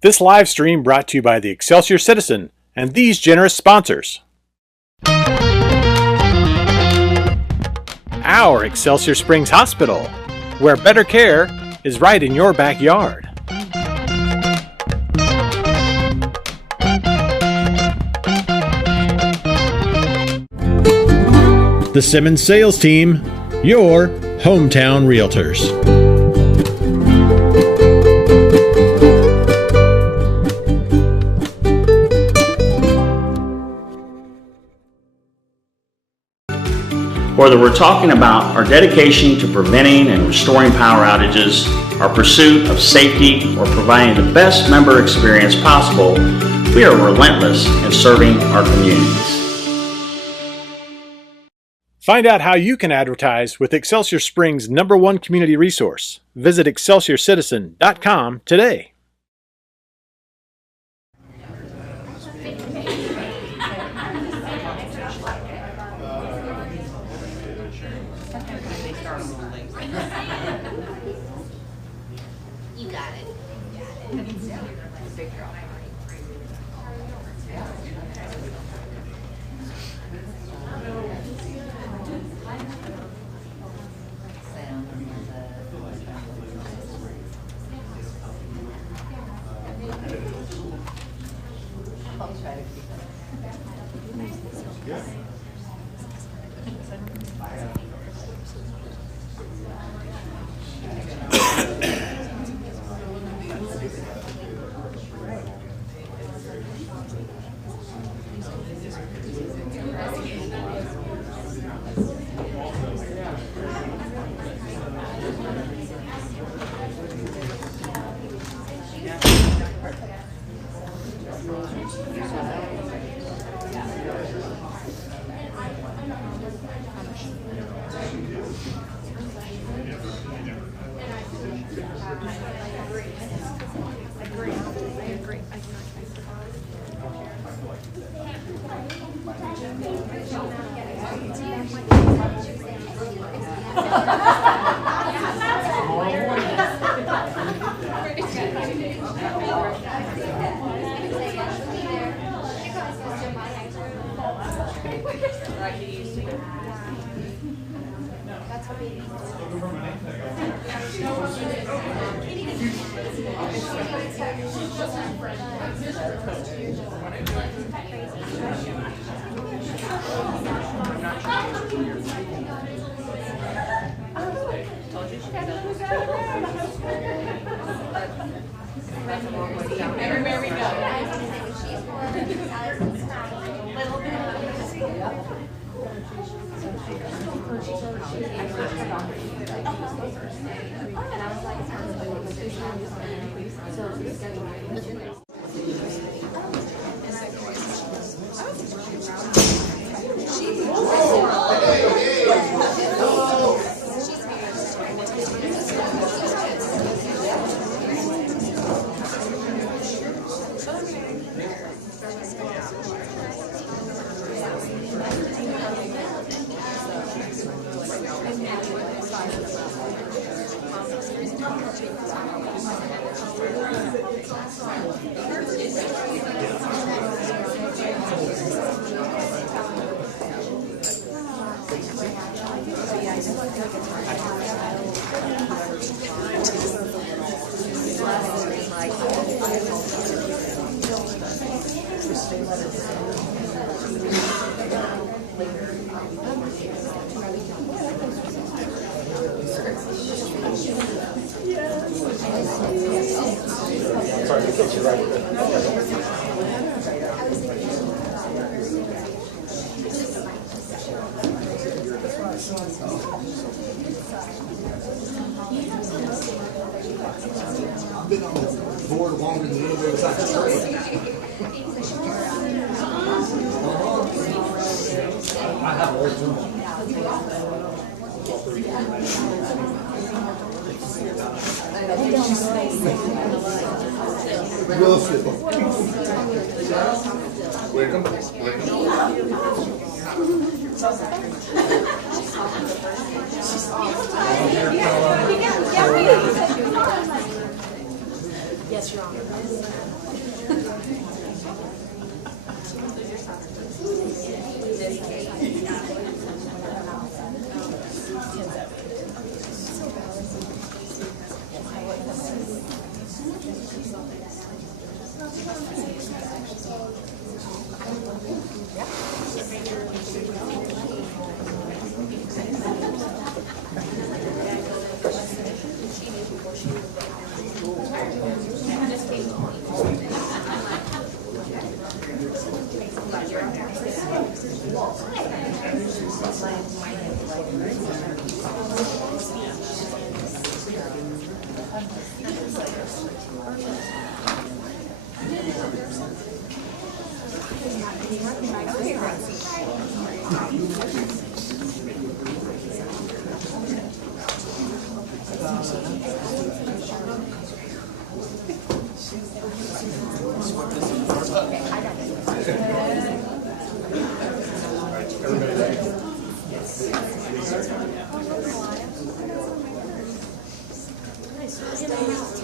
This live stream brought to you by the Excelsior Citizen and these generous sponsors. Our Excelsior Springs Hospital, where better care is right in your backyard. The Simmons Sales Team, your hometown realtors. Whether we're talking about our dedication to preventing and restoring power outages, our pursuit of safety, or providing the best member experience possible, we are relentless in serving our communities. Find out how you can advertise with Excelsior Springs' #1 community resource. Visit excelsiorcitizen.com today. You got it. I'll try to keep it. Everywhere we go. I've been on the board longer than anybody was at the trade. I have old too. Real simple. Welcome. Yes, Your Honor.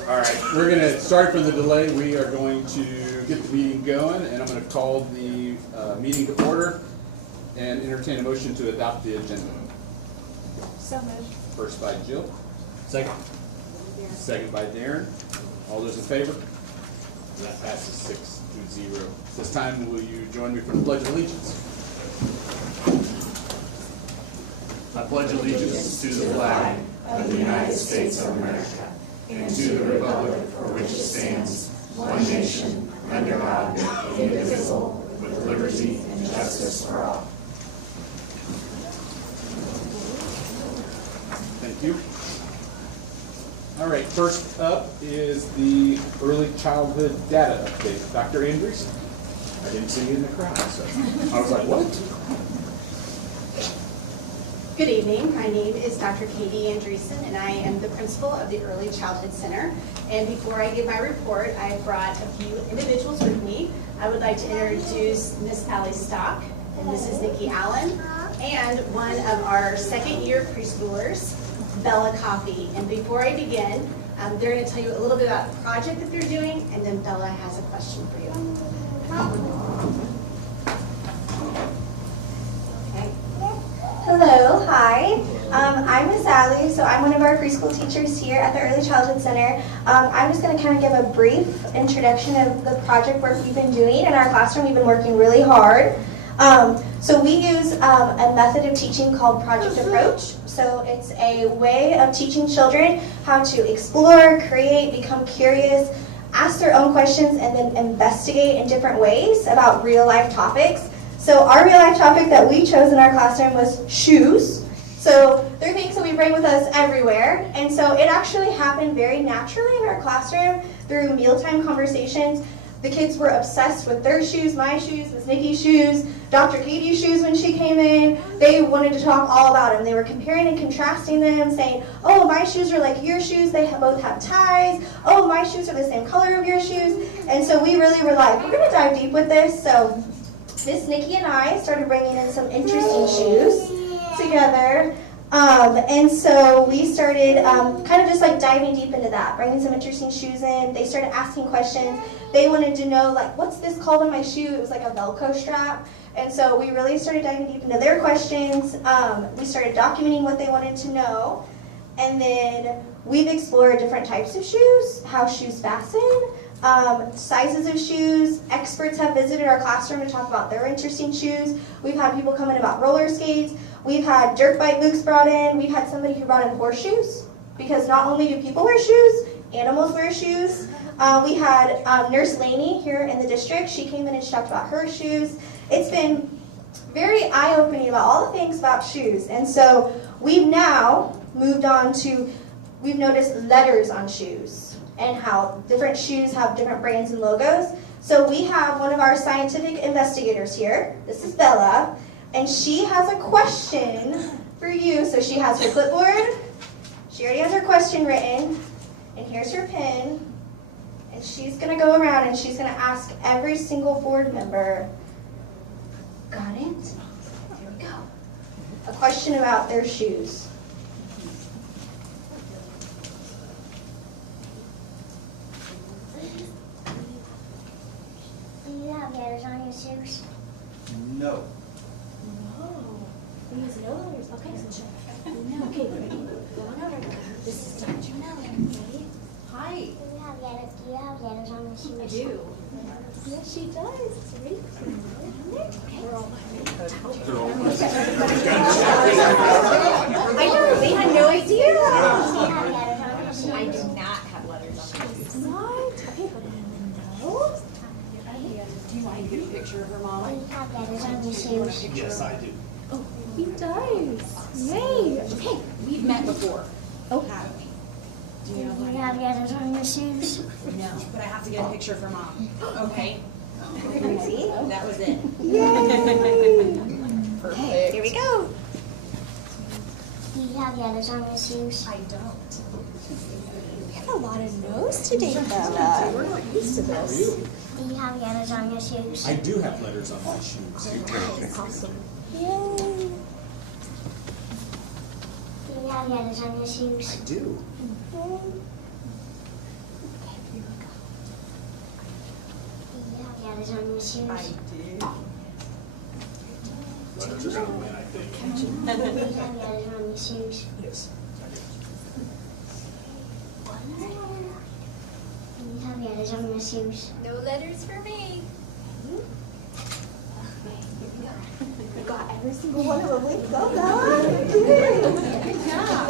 All right, we're going to, sorry for the delay, we are going to get the meeting going, and I'm going to call the meeting to order and entertain a motion to adopt the agenda. So moved. First by Jill. Second. Second by Darren. All those in favor? That passes 6-0. This time, will you join me for the Pledge of Allegiance? I pledge allegiance to the flag of the United States of America and to the republic for which it stands, one nation, under God, indivisible, with liberty and justice for all. Thank you. All right, first up is the early childhood data update. Dr. Andrews? I didn't see you in the crowd, so I was like, what? Good evening. My name is Dr. Katie Andreessen, and I am the principal of the Early Childhood Center. And before I give my report, I brought a few individuals with me. I would like to introduce Miss Allie Stock and Mrs. Nikki Allen, and one of our second-year preschoolers, Bella Coffey. And before I begin, they're going to tell you a little bit about the project that they're doing, and then Bella has a question for you. Hello, hi. I'm Miss Allie, so I'm one of our preschool teachers here at the Early Childhood Center. I'm just going to kind of give a brief introduction of the project work we've been doing. In our classroom, we've been working really hard. So we use a method of teaching called Project Approach. So it's a way of teaching children how to explore, create, become curious, ask their own questions, and then investigate in different ways about real-life topics. So our real-life topic that we chose in our classroom was shoes. So they're things that we bring with us everywhere. And so it actually happened very naturally in our classroom through mealtime conversations. The kids were obsessed with their shoes, my shoes, Miss Nikki's shoes, Dr. Katie's shoes when she came in. They wanted to talk all about them. They were comparing and contrasting them, saying, oh, my shoes are like your shoes. They both have ties. Oh, my shoes are the same color of your shoes. And so we really were like, we're going to dive deep with this. So Miss Nikki and I started bringing in some interesting shoes together. And so we started kind of just like diving deep into that, bringing some interesting shoes in. They started asking questions. They wanted to know, like, what's this called on my shoe? It was like a Velcro strap. And so we really started diving deep into their questions. We started documenting what they wanted to know. And then we've explored different types of shoes, how shoes fasten, sizes of shoes. Experts have visited our classroom to talk about their interesting shoes. We've had people come in about roller skates. We've had dirt bike boots brought in. We've had somebody who brought in horseshoes, because not only do people wear shoes, animals wear shoes. We had Nurse Laney here in the district. She came in and she talked about her shoes. It's been very eye-opening about all the things about shoes. And so we've now moved on to, we've noticed letters on shoes and how different shoes have different brands and logos. So we have one of our scientific investigators here. This is Bella. And she has a question for you. So she has her clipboard. She already has her question written. And here's her pen. And she's going to go around and she's going to ask every single board member, got it? Here we go. A question about their shoes. Do you have letters on your shoes? No. We use no letters. Okay, so check. No. Okay, ready? Go on over. This is Dr. Miller. Ready? Hi. Do you have letters on your shoes? I do. Yes, she does. Ready? I know, they had no idea. Do you have letters on your shoes? I do not have letters on my shoes. What? Okay, put it in the nose. Do you want to get a picture of her, Mom? Do you have letters on your shoes? Yes, I do. He does. Yay. Okay. We've met before. Oh. Haven't we? Do Do you know you who I have letters on your shoes? am? No, but I have to get a picture of her mom. Okay? See? That was it. Okay, Here we go. do you have letters on your shoes? I don't. We have a lot of no's today, Bella. We're not used to this. Do you have letters on your shoes? I do have letters on my shoes. Awesome. Yay. Do you have letters on your I shoes? do. Do you have letters on your shoes? I do. Letters are gonna win, I think. Do you have letters on your shoes? Yes. Do you have letters on your shoes? No letters for me. We got every single one of them. Let's go, Bella. Good job.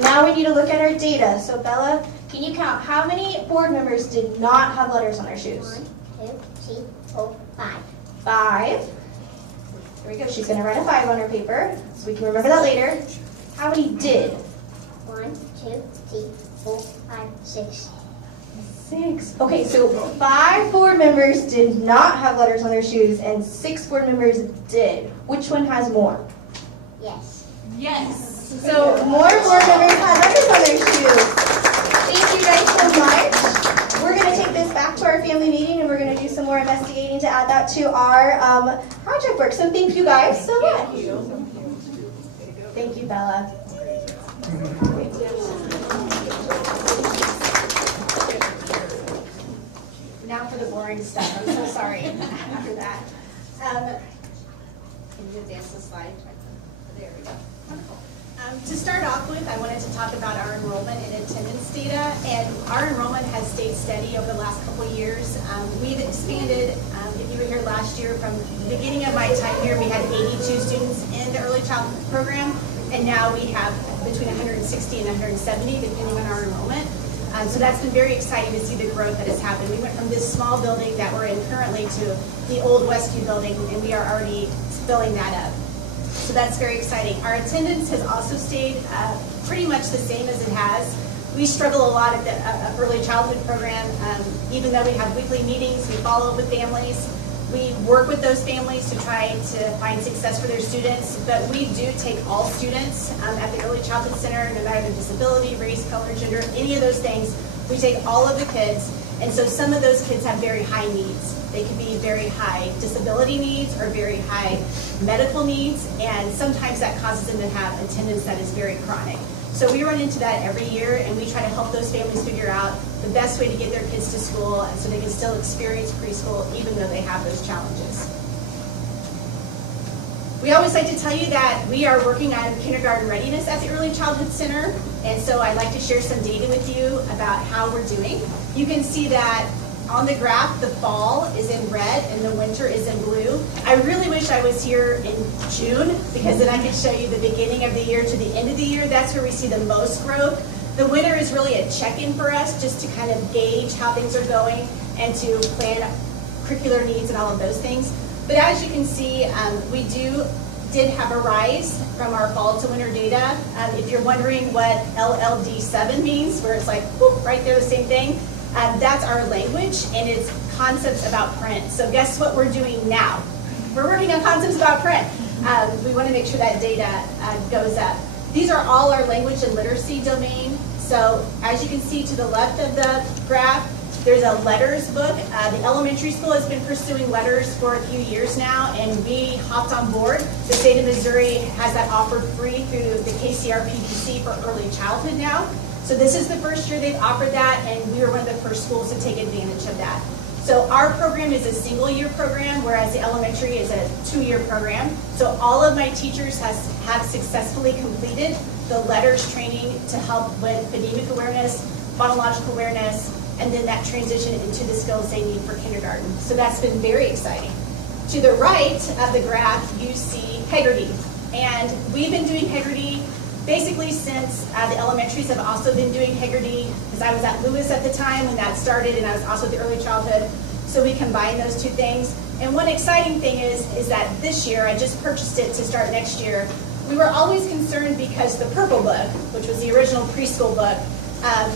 Now we need to look at our data. So Bella, can you count how many board members did not have letters on their shoes? 1, 2, 3, 4, 5. 5. Here we go. She's going to write a 5 on her paper so we can remember that later. How many did? 1, 2, 3, 4, 5, 6. 6. Okay, so 5 board members did not have letters on their shoes and 6 board members did. Which one has more? Yes. Yes. So more board members had letters on their shoes. Thank you guys so much. We're going to take this back to our family meeting and we're going to do some more investigating to add that to our project work. So thank you guys so much. Thank you, Bella. Now for the boring stuff. I'm so sorry after that. Can you advance the slide? There we go. Wonderful. To start off with, I wanted to talk about our enrollment and attendance data. And our enrollment has stayed steady over the last couple of years. We've expanded, if you were here last year, from the beginning of my time here, we had 82 students in the early childhood program. And now we have between 160 and 170, depending on our enrollment. So that's been very exciting to see the growth that has happened. We went from this small building that we're in currently to the old Westview building, and we are already filling that up. So that's very exciting. Our attendance has also stayed pretty much the same as it has. We struggle a lot at the early childhood program. Even though we have weekly meetings, we follow up with families. We work with those families to try to find success for their students, but we do take all students at the Early Childhood Center, no matter their disability, race, color, gender, any of those things. We take all of the kids, and so some of those kids have very high needs. They could be very high disability needs or very high medical needs, and sometimes that causes them to have attendance that is very chronic. So we run into that every year, and we try to help those families figure out the best way to get their kids to school and so they can still experience preschool even though they have those challenges. We always like to tell you that we are working on kindergarten readiness at the Early Childhood Center, and so I'd like to share some data with you about how we're doing. You can see that on the graph, the fall is in red and the winter is in blue. I really wish I was here in June because then I could show you the beginning of the year to the end of the year. That's where we see the most growth. The winter is really a check-in for us just to kind of gauge how things are going and to plan curricular needs and all of those things. But as you can see, we did have a rise from our fall to winter data. If you're wondering what LLD7 means, where it's like, whoop, right there, the same thing, that's our language and it's concepts about print. So guess what we're doing now? We're working on concepts about print. We want to make sure that data goes up. These are all our language and literacy domain. So as you can see to the left of the graph, there's a letters book. The elementary school has been pursuing letters for a few years now, and we hopped on board. The state of Missouri has that offered free through the KCR PBC for early childhood now. So this is the first year they've offered that, and we were one of the first schools to take advantage of that. So our program is a single-year program, whereas the elementary is a 2-year program. So all of my teachers have successfully completed the letters training to help with phonemic awareness, phonological awareness, and then that transition into the skills they need for kindergarten. So that's been very exciting. To the right of the graph, you see Heggerty. And we've been doing Heggerty basically since the elementaries have also been doing Heggerty, because I was at Lewis at the time when that started, and I was also at the early childhood. So we combined those two things. And one exciting thing is that this year, I just purchased it to start next year. We were always concerned because the purple book, which was the original preschool book,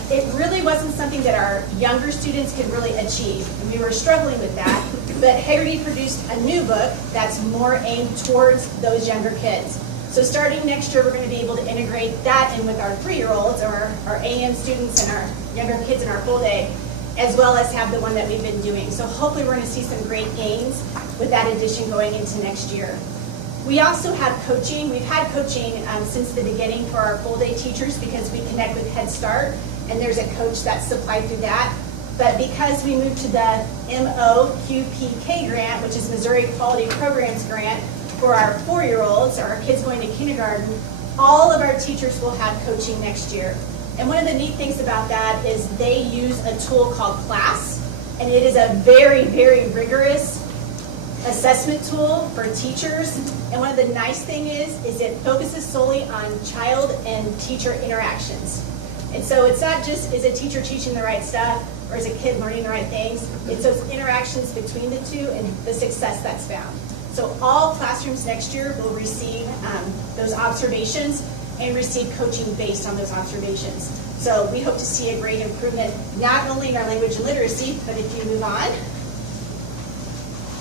it really wasn't something that our younger students could really achieve. And we were struggling with that. But Heggerty produced a new book that's more aimed towards those younger kids. So starting next year, we're going to be able to integrate that in with our 3-year-olds, or our AM students and our younger kids in our full day, as well as have the one that we've been doing. So hopefully we're going to see some great gains with that addition going into next year. We also have coaching. We've had coaching since the beginning for our full day teachers because we connect with Head Start, and there's a coach that's supplied through that. But because we moved to the MOQPK grant, which is Missouri Quality Programs Grant, for our 4-year-olds, or our kids going to kindergarten, all of our teachers will have coaching next year. And one of the neat things about that is they use a tool called CLASS, and it is a very, very rigorous assessment tool for teachers. And one of the nice things is it focuses solely on child and teacher interactions. And so it's not just, is a teacher teaching the right stuff, or is a kid learning the right things? It's those interactions between the two and the success that's found. So all classrooms next year will receive those observations and receive coaching based on those observations. So we hope to see a great improvement, not only in our language and literacy, but if you move on,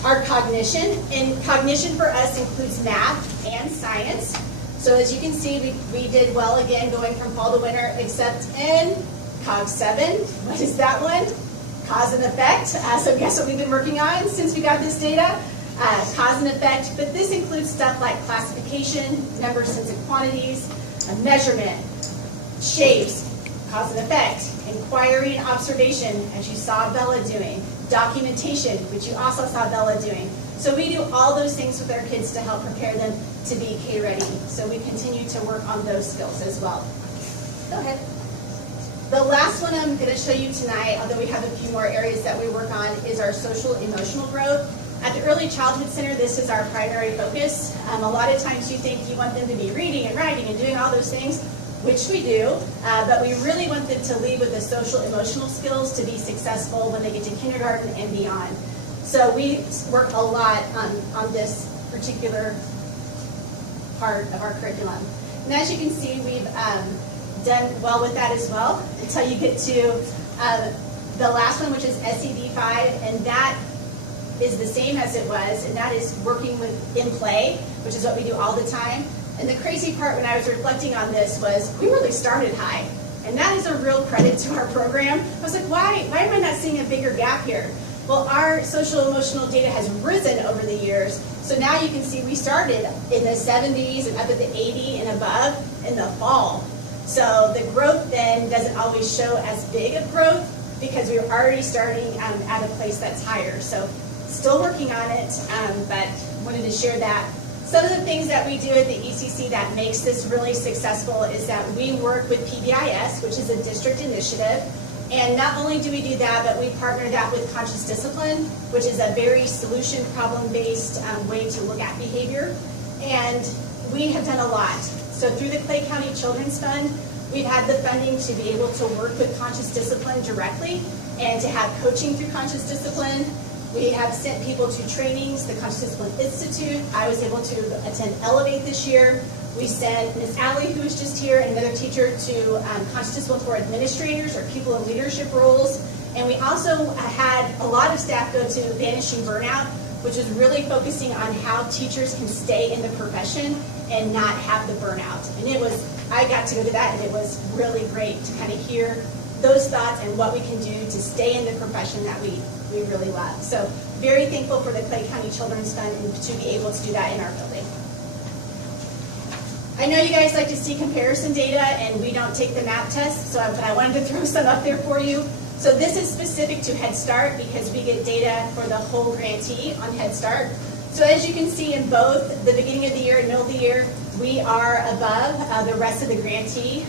our cognition. And cognition for us includes math and science. So as you can see, we did well again going from fall to winter, except in Cog 7. What is that one? Cause and effect. So guess what we've been working on since we got this data? Cause and effect. But this includes stuff like classification, number, sense, and quantities, measurement, shapes, cause and effect, inquiry and observation, as you saw Bella doing, documentation, which you also saw Bella doing. So we do all those things with our kids to help prepare them to be K-ready. So we continue to work on those skills as well. Go ahead. The last one I'm going to show you tonight, although we have a few more areas that we work on, is our social emotional growth. At the Early Childhood Center, this is our primary focus. A lot of times you think you want them to be reading and writing and doing all those things, which we do, but we really want them to lead with the social emotional skills to be successful when they get to kindergarten and beyond. So we work a lot on this particular part of our curriculum. And as you can see, we've done well with that as well until you get to the last one, which is SED 5, and that is the same as it was, and that is working with in play, which is what we do all the time. And the crazy part when I was reflecting on this was we really started high, and that is a real credit to our program. I was like, why am I not seeing a bigger gap here? Well, our social emotional data has risen over the years, so now you can see we started in the 70s and up at the 80 and above in the fall. So the growth then doesn't always show as big of growth because we were already starting at a place that's higher. So still working on it, but wanted to share that. Some of the things that we do at the ECC that makes this really successful is that we work with PBIS, which is a district initiative. And not only do we do that, but we partner that with Conscious Discipline, which is a very solution problem-based way to look at behavior. And we have done a lot. So through the Clay County Children's Fund, we've had the funding to be able to work with Conscious Discipline directly and to have coaching through Conscious Discipline. We have sent people to trainings, the Conscious Discipline Institute. I was able to attend Elevate this year. We sent Ms. Allie, who was just here, and another teacher to Conscious Discipline for administrators or people in leadership roles. And we also had a lot of staff go to Vanishing Burnout, which is really focusing on how teachers can stay in the profession and not have the burnout. And I got to go to that, and it was really great to kind of hear those thoughts and what we can do to stay in the profession that we really love. So very thankful for the Clay County Children's Fund and to be able to do that in our building. I know you guys like to see comparison data, and we don't take the MAP test, but I wanted to throw some up there for you. So this is specific to Head Start because we get data for the whole grantee on Head Start. So as you can see in both the beginning of the year and middle of the year, We are above the rest of the grantee.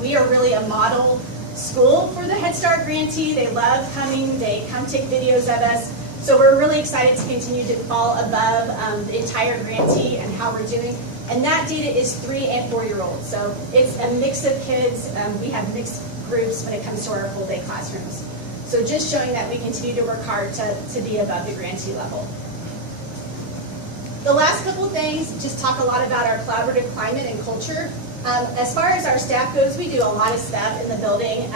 We are really a model school for the Head Start grantee. They love coming, they come take videos of us. So we're really excited to continue to fall above the entire grantee and how we're doing. And that data is 3 and 4-year-olds. So it's a mix of kids. We have mixed groups when it comes to our full day classrooms. So just showing that we continue to work hard to be above the grantee level. The last couple of things, just talk a lot about our collaborative climate and culture. As far as our staff goes, we do a lot of stuff in the building.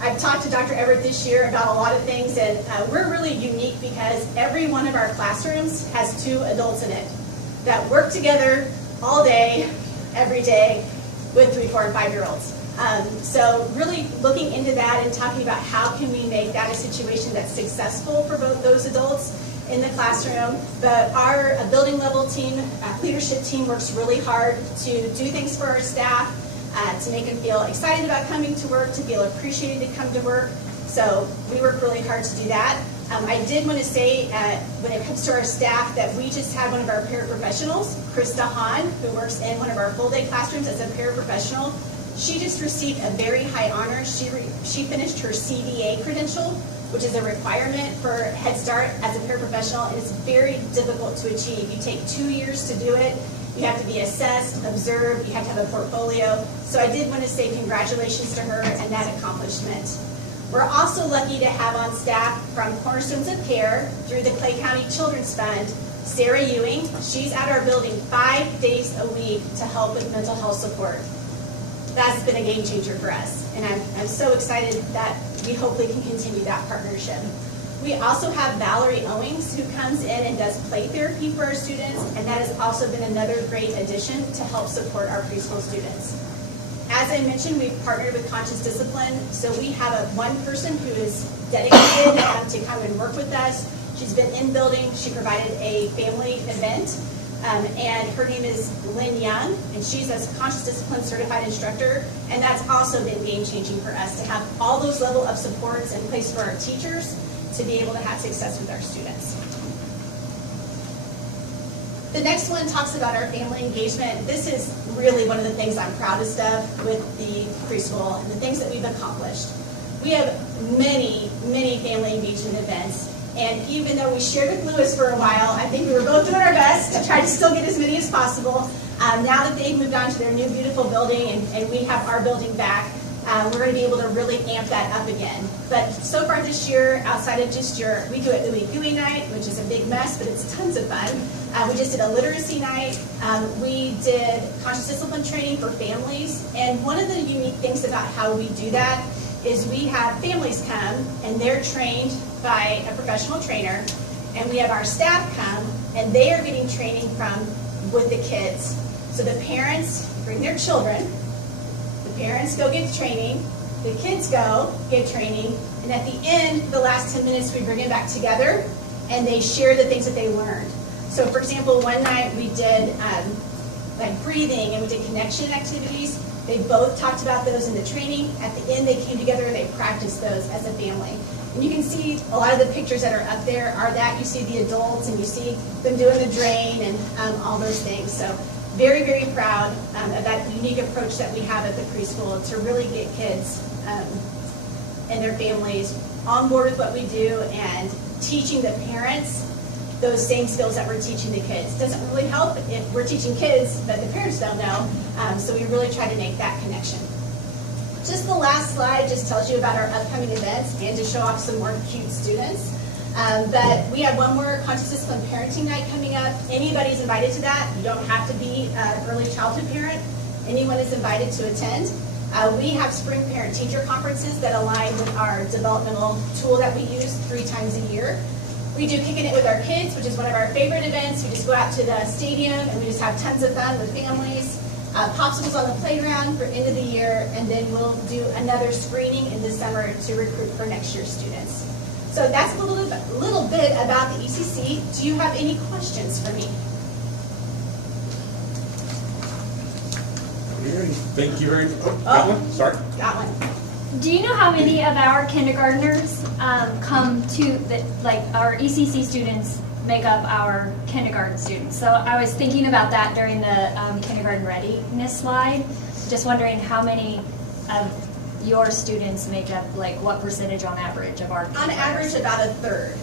I've talked to Dr. Everett this year about a lot of things, and we're really unique because every one of our classrooms has 2 adults in it that work together all day, every day, with 3, 4, and 5-year-olds. So really looking into that and talking about how can we make that a situation that's successful for both those adults in the classroom. But our building level team, leadership team works really hard to do things for our staff, to make them feel excited about coming to work, to feel appreciated to come to work. So we work really hard to do that. I did want to say, when it comes to our staff, that we just had one of our paraprofessionals, Krista Hahn, who works in one of our full day classrooms as a paraprofessional. She just received a very high honor. She finished her CDA credential, which is a requirement for Head Start as a paraprofessional, and it's very difficult to achieve. You take 2 years to do it. You have to be assessed, observed, you have to have a portfolio. So I did want to say congratulations to her and that accomplishment. We're also lucky to have on staff from Cornerstones of Care through the Clay County Children's Fund, Sarah Ewing. She's at our building 5 days a week to help with mental health support. That's been a game changer for us, and I'm so excited that we hopefully can continue that partnership. We also have Valerie Owings, who comes in and does play therapy for our students, and that has also been another great addition to help support our preschool students. As I mentioned, we've partnered with Conscious Discipline, so we have one person who is dedicated to come and work with us. She's been in building, she provided a family event, and her name is Lynn Young, and she's a Conscious Discipline certified instructor, and that's also been game-changing for us to have all those level of supports in place for our teachers to be able to have success with our students. The next one talks about our family engagement. This is really one of the things I'm proudest of with the preschool and the things that we've accomplished. We have many, many family engagement events. And even though we shared with Lewis for a while, I think we were both doing our best to try to still get as many as possible. Now that they've moved on to their new beautiful building and we have our building back, we're going to be able to really amp that up again. But so far this year, outside of just we do it Ooey Gooey night, which is a big mess, but it's tons of fun. We just did a literacy night. We did conscious discipline training for families. And one of the unique things about how we do that is we have families come and they're trained by a professional trainer, and we have our staff come and they are getting training with the kids. So the parents bring their children, the parents go get training, the kids go get training, and at the end, the last 10 minutes, we bring them back together and they share the things that they learned. So for example, one night we did like breathing and we did connection activities. They both talked about those in the training. At the end, they came together and they practiced those as a family. And you can see a lot of the pictures that are up there are that. You see the adults and you see them doing the drain and all those things. So very, very proud of that unique approach that we have at the preschool to really get kids and their families on board with what we do and teaching the parents those same skills that we're teaching the kids. Doesn't really help if we're teaching kids that the parents don't know, so we really try to make that connection. Just the last slide just tells you about our upcoming events and to show off some more cute students. But we have one more Conscious Discipline Parenting Night coming up. Anybody's invited to that. You don't have to be an early childhood parent. Anyone is invited to attend. We have spring parent-teacher conferences that align with our developmental tool that we use 3 times a year. We do Kicking It with Our Kids, which is one of our favorite events. We just go out to the stadium and we just have tons of fun with families. Popsicles on the playground for end of the year, and then we'll do another screening in December to recruit for next year's students. So that's a little bit about the ECC. Do you have any questions for me? Thank you very much. Got one? Sorry. Got one. Do you know how many of our kindergartners come to our ECC students make up our kindergarten students. So I was thinking about that during the kindergarten readiness slide. Just wondering how many of your students make up, like what percentage on average of our On average, about a third.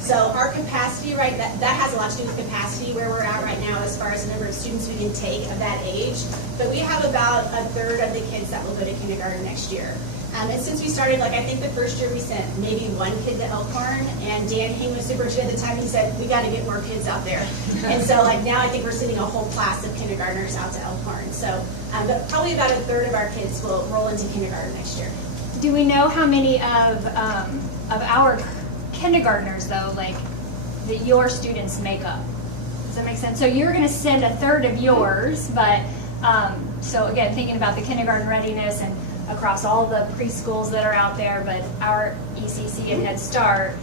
So our capacity, right, that has a lot to do with capacity where we're at right now as far as the number of students we can take of that age. But we have about a third of the kids that will go to kindergarten next year. And since we started, like I think the first year we sent maybe one kid to Elkhorn, and Dan King was superintendent at the time. He said, we got to get more kids out there. And so like now I think we're sending a whole class of kindergartners out to Elkhorn. So but probably about a third of our kids will roll into kindergarten next year. Do we know how many of our kindergartners, though, like that your students make up? Does that make sense? So you're going to send a third of yours, but so again, thinking about the kindergarten readiness and across all the preschools that are out there, but our ECC and Head Start,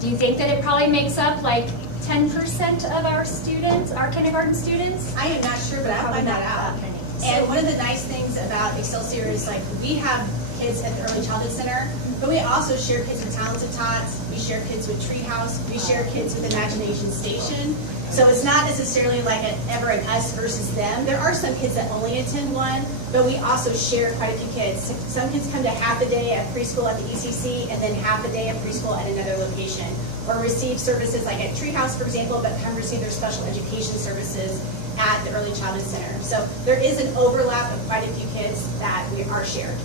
do you think that it probably makes up like 10% of our students, our kindergarten students? I am not sure, but I'll find that out. And one of the nice things about Excelsior is like we have kids at the Early Childhood Center, but we also share kids with Talented Tots, we share kids with Treehouse, we share kids with Imagination Station. So it's not necessarily like ever an us versus them. There are some kids that only attend one, but we also share quite a few kids. Some kids come to half a day at preschool at the ECC and then half a day at preschool at another location. Or receive services like at Treehouse, for example, but come receive their special education services at the Early Childhood Center. So there is an overlap of quite a few kids that we are shared.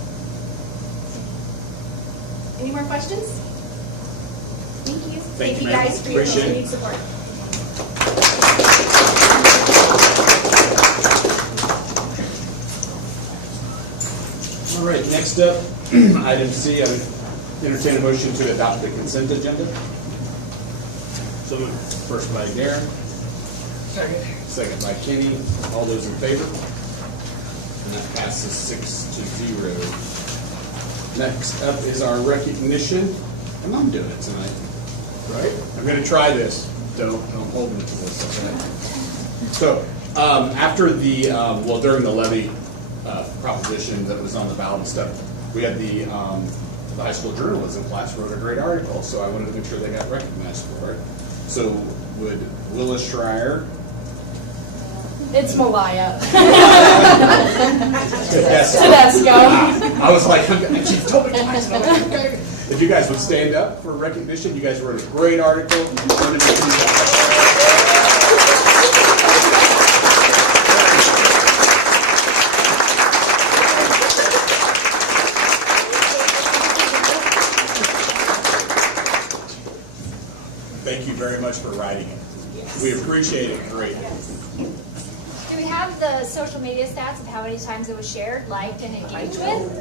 Any more questions? Thank you. Thank you guys for your continued support. All right, next up, item C, I would entertain a motion to adopt the consent agenda. So moved. First by Darren. Second by Kenny. All those in favor? And that passes 6-0. Next up is our recognition, and I'm doing it tonight, right? I'm going to try this. Don't hold me to this, okay? So, after the, during the levy proposition that was on the ballot and stuff, we had the high school journalism class wrote a great article, so I wanted to make sure they got recognized for it. So, would Willis Schreier? It's Malaya. Tedesco. I was like, she told me twice. And I'm like, okay. If you guys would stand up for recognition, you guys wrote a great article. Thank you very much for writing it. Yes. We appreciate it greatly. Do we have the social media stats of how many times it was shared, liked, and engaged with?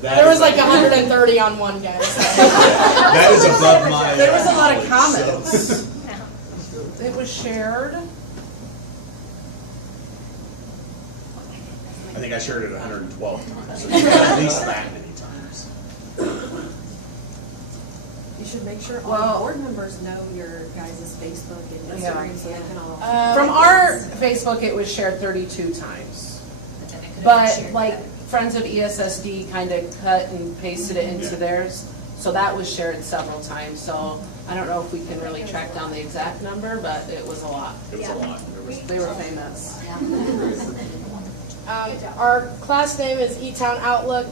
There was like 130 on one, guys. That is above my... There was a lot of comments. So. It was shared. I think I shared it 112 times. So at least that many times. You should make sure all the board members know your guys' Facebook and Instagram so they can all... From our Facebook, it was shared 32 times. But like Friends of ESSD kind of cut and pasted it into theirs. So that was shared several times. So I don't know if we can really track down the exact number, but it was a lot. It was a lot. They were famous. Our class name is E-Town Outlook.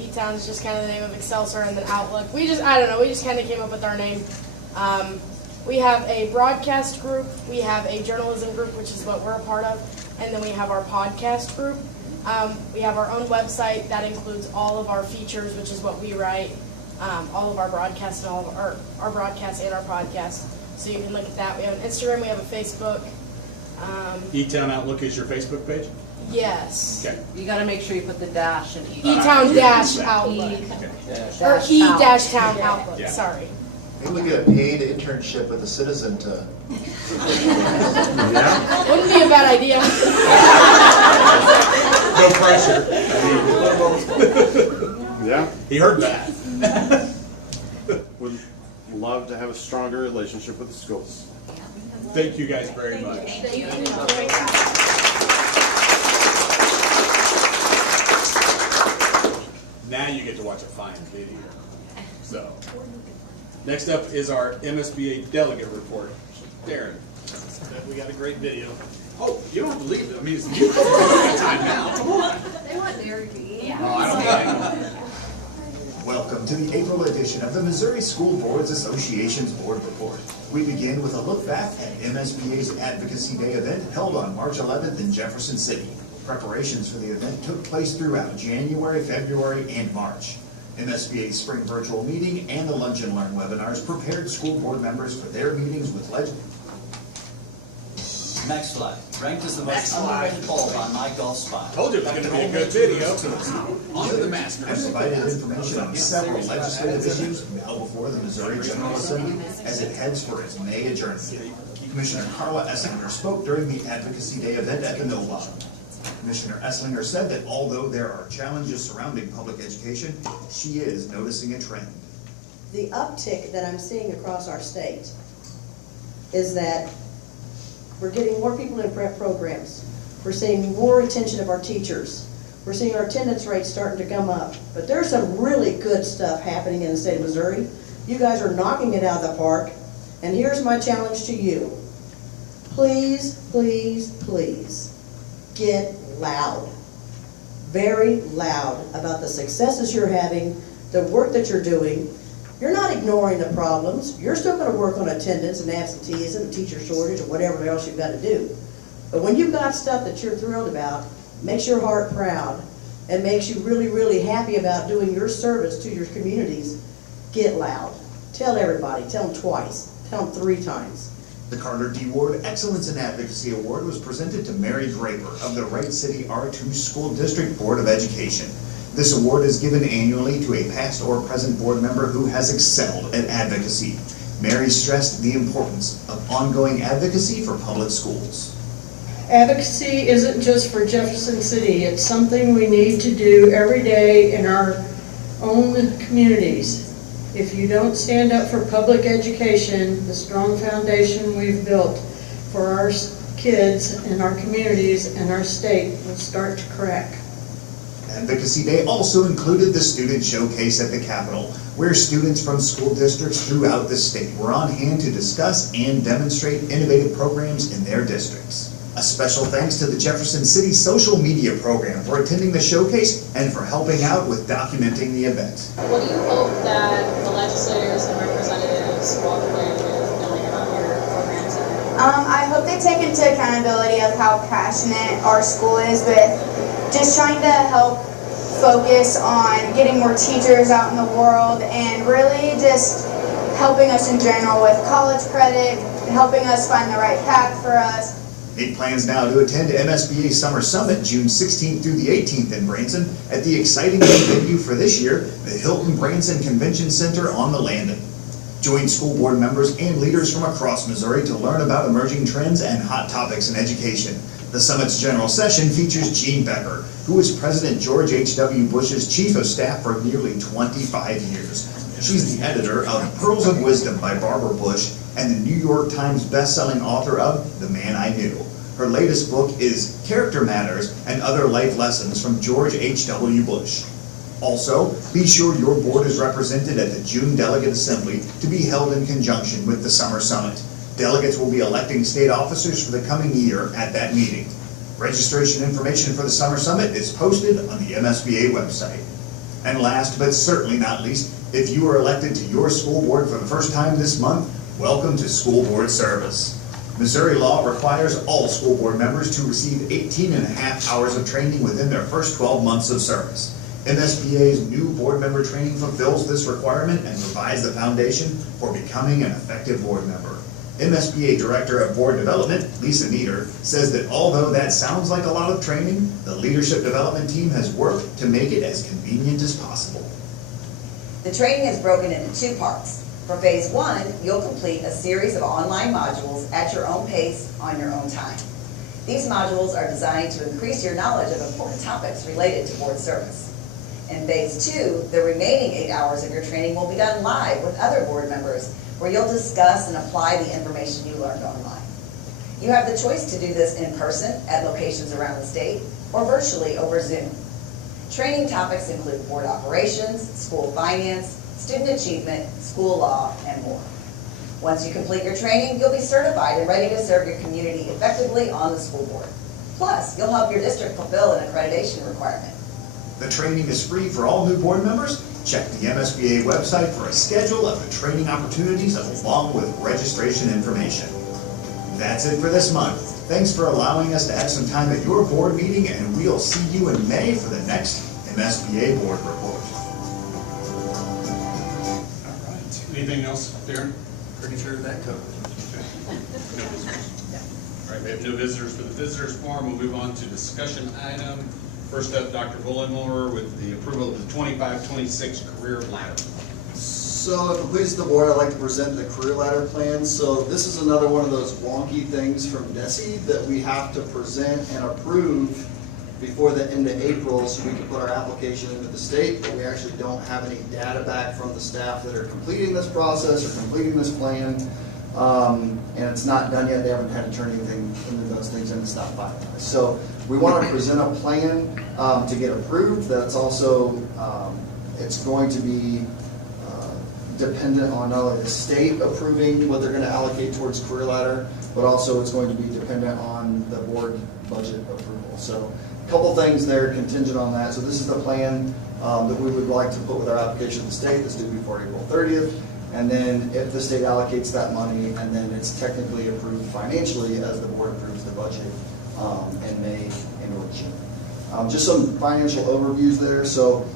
E-Town is just kind of the name of Excelsior, and then Outlook. I don't know, we just kind of came up with our name. We have a broadcast group, we have a journalism group, which is what we're a part of, and then we have our podcast group. We have our own website that includes all of our features, which is what we write, all of our broadcasts and all of our broadcasts and our podcasts. So you can look at that. We have an Instagram, we have a Facebook. E-Town Outlook is your Facebook page? Yes. Okay. You got to make sure you put the dash in E-Town dash Outlook. Or E-Town Outlook, sorry. Maybe we get a paid internship with a citizen to... Yeah. Wouldn't be a bad idea. No pressure. Yeah. He heard that. Would love to have a stronger relationship with the schools. Thank you guys very much. Thank you. Now you get to watch a fine video. So, Next up is our MSBA delegate report. Darren. We got a great video. Oh, you don't have to leave it. I mean, it's you. Time now. Come on. They want Derek to eat. Oh, I don't know. Welcome to the April edition of the Missouri School Boards Association's Board Report. We begin with a look back at MSBA's Advocacy Day event held on March 11th in Jefferson City. Preparations for the event took place throughout January, February, and March. MSBA's spring virtual meeting and the Lunch and Learn webinars prepared school board members for their meetings with Next slide. Ranked as the most underrated bulb on my golf spot. Told you it was going to be a good video. On to the and Masters. provided information on several legislative issues now before the Missouri General Assembly as it heads for its May adjournment. Commissioner Carla Esslinger spoke during the Advocacy Day event at the NOLA. Commissioner Esslinger said that although there are challenges surrounding public education, she is noticing a trend. The uptick that I'm seeing across our state is that we're getting more people in prep programs. We're seeing more attention of our teachers. We're seeing our attendance rates starting to come up. But there's some really good stuff happening in the state of Missouri. You guys are knocking it out of the park. And here's my challenge to you. Please, please, please get loud. Very loud about the successes you're having, the work that you're doing. You're not ignoring the problems. You're still going to work on attendance and absenteeism and teacher shortage or whatever else you've got to do. But when you've got stuff that you're thrilled about, makes your heart proud, and makes you really, really happy about doing your service to your communities, get loud. Tell everybody. Tell them twice. Tell them 3 times. The Carter D. Ward Excellence in Advocacy Award was presented to Mary Draper of the Wright City R2 School District Board of Education. This award is given annually to a past or present board member who has excelled at advocacy. Mary stressed the importance of ongoing advocacy for public schools. Advocacy isn't just for Jefferson City. It's something we need to do every day in our own communities. If you don't stand up for public education, the strong foundation we've built for our kids and our communities and our state will start to crack. Advocacy Day also included the Student Showcase at the Capitol, where students from school districts throughout the state were on hand to discuss and demonstrate innovative programs in their districts. A special thanks to the Jefferson City social media program for attending the showcase and for helping out with documenting the event. What do you hope that the legislators and representatives walk away with knowing about your programs? I hope they take into accountability of how passionate our school is with just trying to help focus on getting more teachers out in the world and really just helping us in general with college credit, helping us find the right path for us. Make plans now to attend MSBA Summer Summit June 16th through the 18th in Branson at the exciting new venue for this year, the Hilton Branson Convention Center on the Landing. Join school board members and leaders from across Missouri to learn about emerging trends and hot topics in education. The summit's general session features Jean Becker, who was President George H.W. Bush's Chief of Staff for nearly 25 years. She's the editor of Pearls of Wisdom by Barbara Bush and the New York Times bestselling author of The Man I Knew. Her latest book is Character Matters and Other Life Lessons from George H.W. Bush. Also, be sure your board is represented at the June Delegate Assembly to be held in conjunction with the Summer Summit. Delegates will be electing state officers for the coming year at that meeting. Registration information for the Summer Summit is posted on the MSBA website. And last but certainly not least, if you were elected to your school board for the first time this month, welcome to school board service. Missouri law requires all school board members to receive 18.5 hours of training within their first 12 months of service. MSBA's new board member training fulfills this requirement and provides the foundation for becoming an effective board member. MSBA Director of Board Development, Lisa Nieder, says that although that sounds like a lot of training, the leadership development team has worked to make it as convenient as possible. The training is broken into 2 parts. For phase 1, you'll complete a series of online modules at your own pace on your own time. These modules are designed to increase your knowledge of important topics related to board service. In phase 2, the remaining 8 hours of your training will be done live with other board members, where you'll discuss and apply the information you learned online. You have the choice to do this in person at locations around the state or virtually over Zoom. Training topics include board operations, school finance, student achievement, school law, and more. Once you complete your training, you'll be certified and ready to serve your community effectively on the school board. Plus, you'll help your district fulfill an accreditation requirement. The training is free for all new board members. Check the MSBA website for a schedule of the training opportunities along with registration information. That's it for this month. Thanks for allowing us to have some time at your board meeting, and we'll see you in May for the next MSBA board report. All right. Anything else, Darren? Pretty sure that covers it. No visitors. All right, we have no visitors for the visitors forum. We'll move on to discussion item. First up, Dr. Bullenmower with the approval of the 25-26 career ladder. So if it pleases the board, I'd like to present the career ladder plan. So this is another one of those wonky things from DESE that we have to present and approve before the end of April so we can put our application into the state, but we actually don't have any data back from the staff that are completing this process or completing this plan. And it's not done yet. They haven't had to turn anything into those things, and it's not finalized. So we want to present a plan to get approved. That's also, it's going to be dependent on not only the state approving what they're going to allocate towards career ladder, but also it's going to be dependent on the board budget approval. So a couple things there contingent on that. So this is the plan that we would like to put with our application to the state that's due before April 30th. And then if the state allocates that money, and then it's technically approved financially as the board approves the budget in May and or June. Just some financial overviews there. So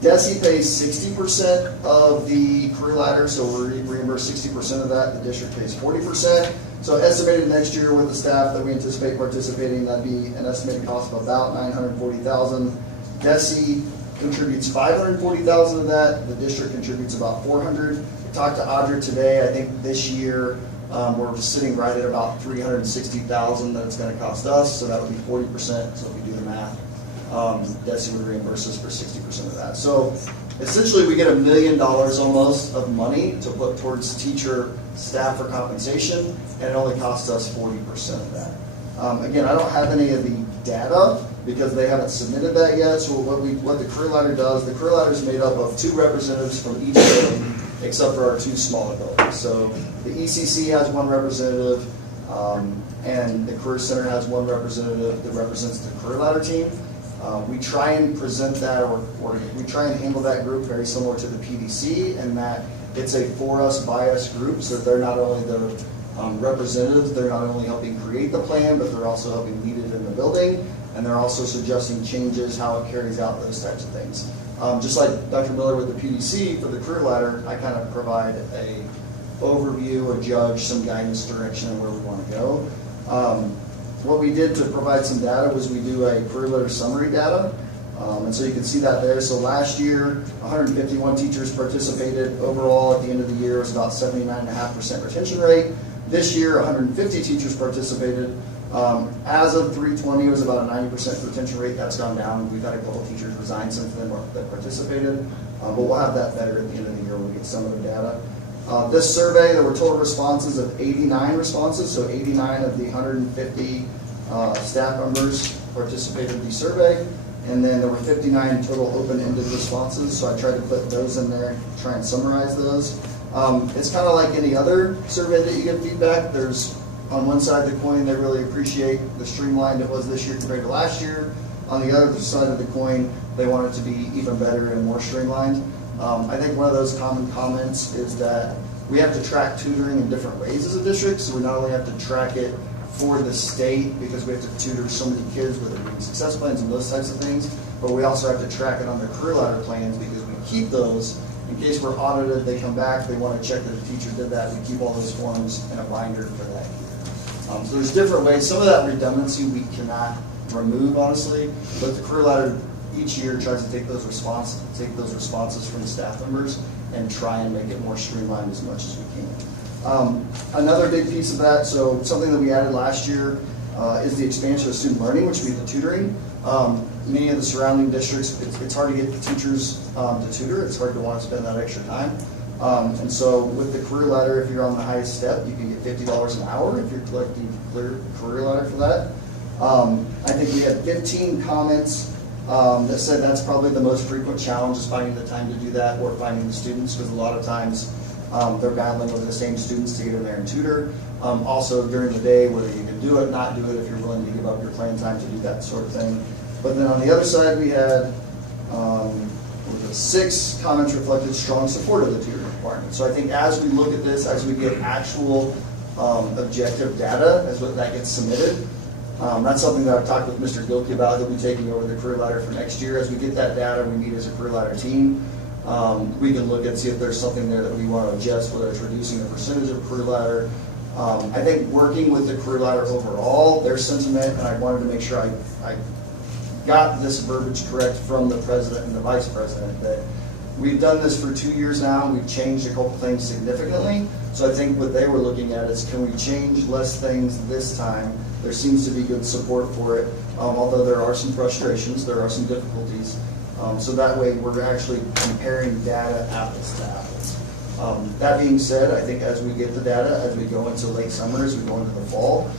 DESE pays 60% of the career ladder, so we reimburse 60% of that. The district pays 40%. So estimated next year with the staff that we anticipate participating, that'd be an estimated cost of about $940,000. DESE contributes $540,000 of that. The district contributes about $400,000. Talked to Audra today. I think this year we're sitting right at about $360,000 that it's going to cost us. So that would be 40%. So if you do the math, DESE would reimburse us for 60% of that. So essentially we get $1 million almost of money to put towards teacher staff for compensation, and it only costs us 40% of that. Again, I don't have any of the data because they haven't submitted that yet. So what the career ladder does, the career ladder is made up of 2 representatives from each building, except for our 2 smaller buildings. So the ECC has 1 representative, and the Career Center has 1 representative that represents the career ladder team. We try and present that, or we try and handle that group very similar to the PDC, in that it's a for us, by us group, so they're not only the representatives, they're not only helping create the plan, but they're also helping lead it in the building, and they're also suggesting changes, how it carries out, those types of things. Just like Dr. Miller with the PDC, for the career ladder, I kind of provide a overview, a judge, some guidance, direction on where we want to go. What we did to provide some data was we do a career ladder summary data. And so you can see that there. So last year, 151 teachers participated. Overall, at the end of the year, it was about 79.5% retention rate. This year, 150 teachers participated. As of 3/20, it was about a 90% retention rate. That's gone down. We've had a couple teachers resign since then that participated. But we'll have that better at the end of the year when we get some of the data. This survey, there were total responses of 89 responses, so 89 of the 150 staff members participated in the survey, and then there were 59 total open-ended responses, so I tried to put those in there, try and summarize those. It's kind of like any other survey that you get feedback. There's, on one side of the coin, they really appreciate the streamlined it was this year compared to last year. On the other side of the coin, they want it to be even better and more streamlined. I think one of those common comments is that we have to track tutoring in different ways as a district. So we not only have to track it for the state because we have to tutor so many kids with their reading success plans and those types of things, but we also have to track it on their career ladder plans because we keep those in case we're audited, they come back, they want to check that the teacher did that. We keep all those forms in a binder for that year. So there's different ways. Some of that redundancy we cannot remove, honestly, but the career ladder each year tries to take those responses from the staff members and try and make it more streamlined as much as we can. Another big piece of that, so something that we added last year is the expansion of student learning, which would be the tutoring. Many of the surrounding districts, it's hard to get the teachers to tutor. It's hard to want to spend that extra time. And so with the career ladder, if you're on the highest step, you can get $50 an hour if you're collecting career ladder for that. I think we had 15 comments that said that's probably the most frequent challenge is finding the time to do that or finding the students, because a lot of times they're battling with the same students to get in there and tutor. Also during the day, whether you can do it, not do it, if you're willing to give up your plan time to do that sort of thing. But then on the other side, we had 6 comments reflected strong support of the tutoring requirement. So I think as we look at this, as we get actual objective data, as that gets submitted, that's something that I've talked with Mr. Gilkey about. He'll be taking over the career ladder for next year. As we get that data, we meet as a career ladder team. We can look and see if there's something there that we want to adjust, whether it's reducing the percentage of career ladder. I think working with the career ladder overall, their sentiment, and I wanted to make sure I got this verbiage correct from the president and the vice president, that we've done this for 2 years now, and we've changed a couple things significantly. So I think what they were looking at is, can we change less things this time? There seems to be good support for it, although there are some frustrations, there are some difficulties. So that way we're actually comparing data apples to apples. That being said, I think as we get the data, as we go into late summer, as we go into the fall,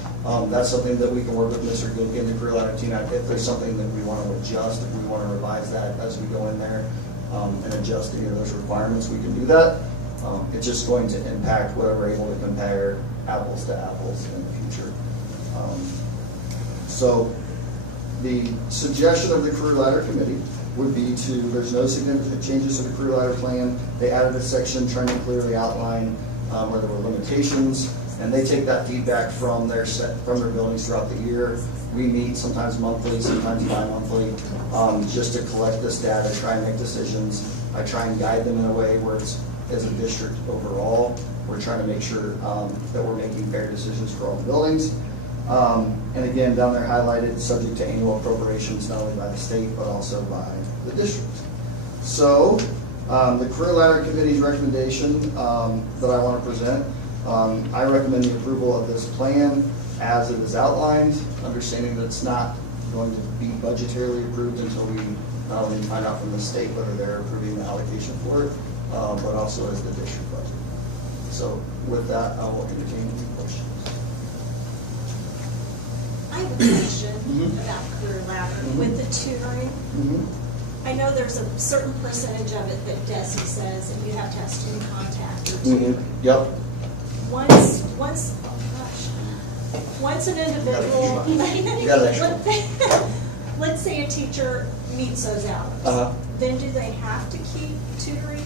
that's something that we can work with Mr. Gilkey and the career ladder team. If there's something that we want to adjust, if we want to revise that as we go in there and adjust any of those requirements, we can do that. It's just going to impact whether we're able to compare apples to apples in the future. So the suggestion of the career ladder committee would be there's no significant changes to the career ladder plan. They added a section trying to clearly outline where there were limitations, and they take that feedback from their buildings throughout the year. We meet sometimes monthly, sometimes bi-monthly, just to collect this data, try and make decisions. I try and guide them in a way where it's, as a district overall, we're trying to make sure that we're making fair decisions for all the buildings. And again, down there highlighted, subject to annual appropriations, not only by the state, but also by the district. So, the Career Ladder Committee's recommendation that I want to present, I recommend the approval of this plan as it is outlined, understanding that it's not going to be budgetarily approved until we not only find out from the state whether they're approving the allocation for it, but also as the district budget. So with that, I will entertain any questions. I have a question about Career Ladder with the tutoring. I know there's a certain percentage of it that Desi says that you have to have student contact or tutoring. Yep. Once an individual, let's say a teacher meets those hours, then do they have to keep tutoring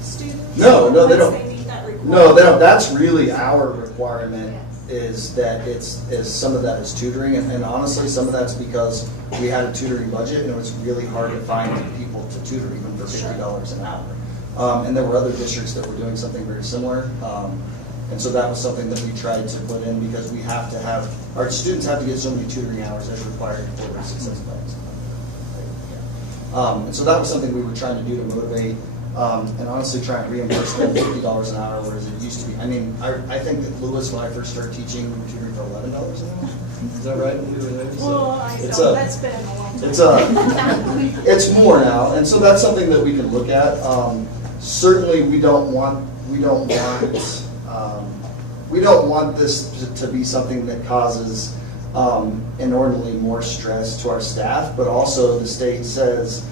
students? No, they don't. They meet that requirement? No, they don't. That's really our requirement. Is that is some of that is tutoring, and honestly, some of that's because we had a tutoring budget, and it was really hard to find people to tutor, even for $50 an hour. And there were other districts that were doing something very similar. And so that was something that we tried to put in, because we have to have, our students have to get so many tutoring hours as required for their success plans. And so that was something we were trying to do to motivate, and honestly try and reimburse them $50 an hour, whereas it used to be. I mean, I think that Lewis, when I first started teaching, we were tutoring for $11 an hour. Is that right? Well, I know, that's been a long time. It's more now, and so that's something that we can look at. Certainly, we don't want this to be something that causes inordinately more stress to our staff, but also the state says,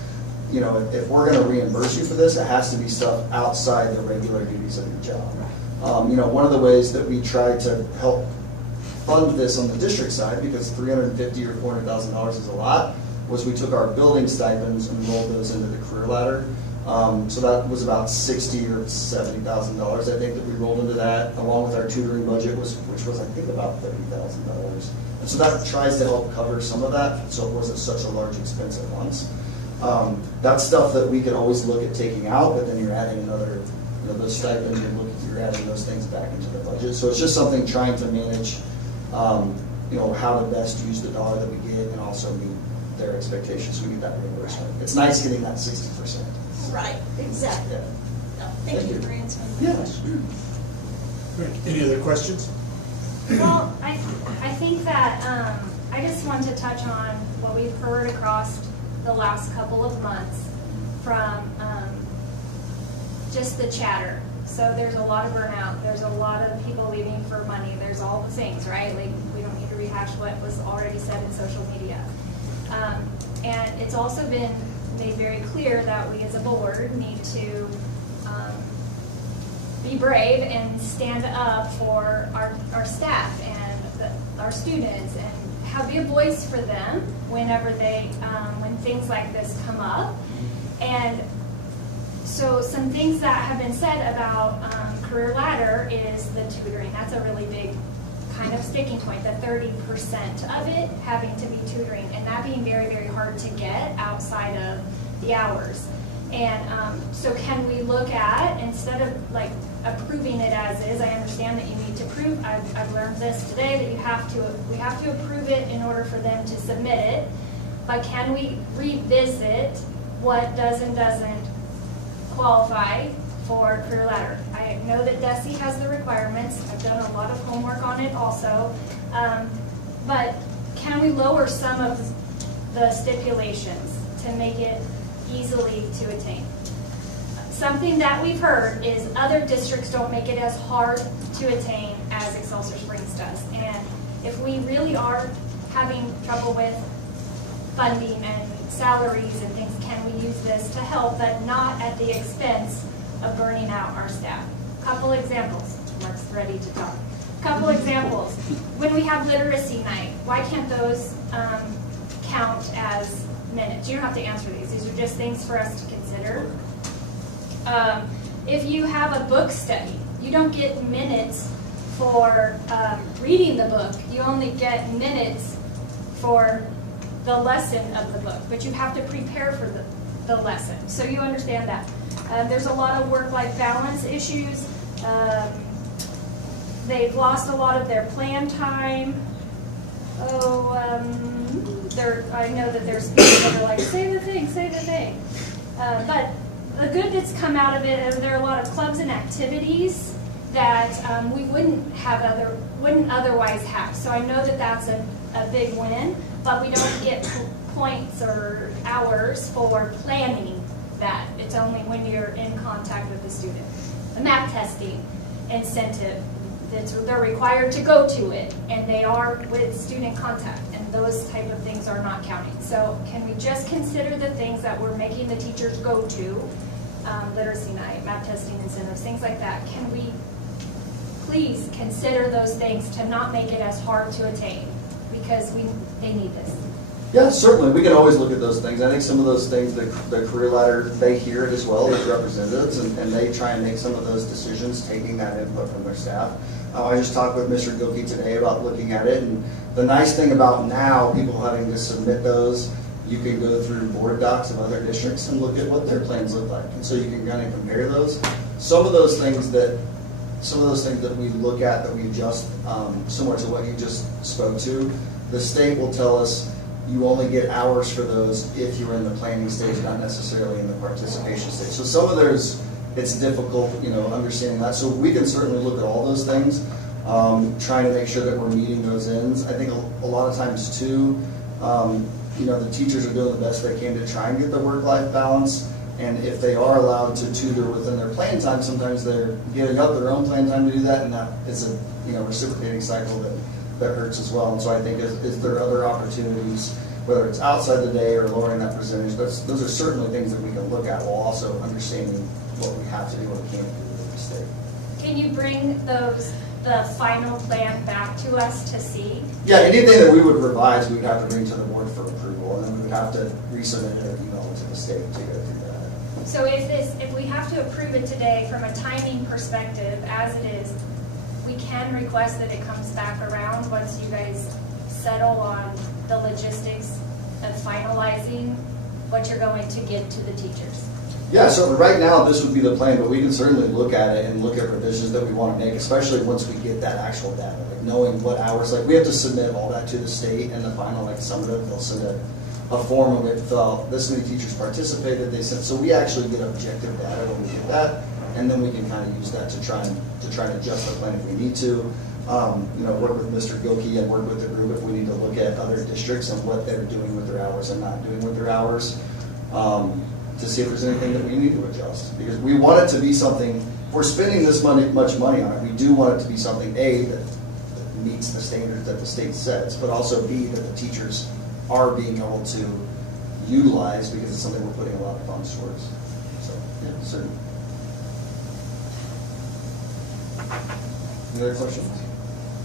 you know, if we're going to reimburse you for this, it has to be stuff outside the regular duties of your job. You know, one of the ways that we try to help fund this on the district side, because $350,000 or $400,000 is a lot, was we took our building stipends and rolled those into the career ladder. So that was about $60,000 or $70,000, I think, that we rolled into that, along with our tutoring budget, which was I think about $30,000. And so that tries to help cover some of that, so it wasn't such a large expense at once. That's stuff that we could always look at taking out, but then you're adding another, you know, those stipends, you're adding those things back into the budget. So it's just something trying to manage, you know, how to best use the dollar that we get and also meet their expectations. We need that reimbursement. It's nice getting that 60%. Right, exactly. No, thank you for answering the question. Great. Any other questions? Well, I think that I just want to touch on what we've heard across the last couple of months from just the chatter. So there's a lot of burnout. There's a lot of people leaving for money. There's all the things, right? Like, we don't need to rehash what was already said in social media. And it's also been made very clear that we as a board need to be brave and stand up for our staff and our students and be a voice for them whenever when things like this come up. And so some things that have been said about career ladder is the tutoring. That's a really big kind of sticking point, the 30% of it having to be tutoring, and that being very, very hard to get outside of the hours. And so can we look at, instead of like approving it as is, I understand that you need to prove, I've learned this today, that we have to approve it in order for them to submit it, but can we revisit what does and doesn't qualify for career ladder? I know that DESE has the requirements. I've done a lot of homework on it also, but can we lower some of the stipulations to make it easily to attain? Something that we've heard is other districts don't make it as hard to attain as Excelsior Springs does. And if we really are having trouble with funding and salaries and things, can we use this to help, but not at the expense of burning out our staff? Couple examples. Mark's ready to talk. Couple examples. When we have literacy night, why can't those count as minutes? You don't have to answer these. These are just things for us to consider. If you have a book study, you don't get minutes for reading the book. You only get minutes for the lesson of the book, but you have to prepare for the lesson. So you understand that. There's a lot of work-life balance issues. They've lost a lot of their plan time. I know that there's people that are like, say the thing. But the good that's come out of it is there are a lot of clubs and activities that we wouldn't otherwise have. So I know that that's a big win, but we don't get points or hours for planning that. It's only when you're in contact with the student. The map testing incentive, they're required to go to it, and they are with student contact, and those type of things are not counting. So can we just consider the things that we're making the teachers go to, literacy night, map testing incentives, things like that? Can we please consider those things to not make it as hard to attain, because they need this? Yeah, certainly. We can always look at those things. I think some of those things, the career ladder, they hear it as well as representatives, and they try and make some of those decisions, taking that input from their staff. I just talked with Mr. Gilkey today about looking at it, and the nice thing about now, people having to submit those, you can go through board docs of other districts and look at what their plans look like, and so you can kind of compare those. Some of those things that we look at that we adjust, similar to what you just spoke to, the state will tell us you only get hours for those if you're in the planning stage, not necessarily in the participation stage. So some of those, it's difficult, understanding that. So we can certainly look at all those things, trying to make sure that we're meeting those ends. I think a lot of times too, the teachers are doing the best they can to try and get the work-life balance. And if they are allowed to tutor within their plan time, sometimes they're giving up their own plan time to do that, and that is a reciprocating cycle that hurts as well. And so I think is there other opportunities, whether it's outside the day or lowering that percentage, those are certainly things that we can look at while also understanding what we have to do and what we can't do with the state. Can you bring the final plan back to us to see? Yeah, anything that we would revise, we would have to bring to the board for approval, and then we would have to resubmit it or email it to the state to go through that. So if we have to approve it today from a timing perspective, as it is, we can request that it comes back around once you guys settle on the logistics of finalizing what you're going to give to the teachers. Yeah, so right now this would be the plan, but we can certainly look at it and look at revisions that we want to make, especially once we get that actual data, like knowing what hours, like we have to submit all that to the state, and the final, like summative, they'll send a form and we have to fill out this many teachers participated, they sent, so we actually get objective data when we get that, and then we can kind of use that to try and adjust the plan if we need to. Work with Mr. Gilkey and work with the group if we need to look at other districts and what they're doing with their hours and not doing with their hours, to see if there's anything that we need to adjust. Because we want it to be something, if we're spending this much money on it, we do want it to be something, A, that meets the standards that the state sets, but also B, that the teachers are being able to utilize because it's something we're putting a lot of funds towards. So, yeah, certainly. Any other questions?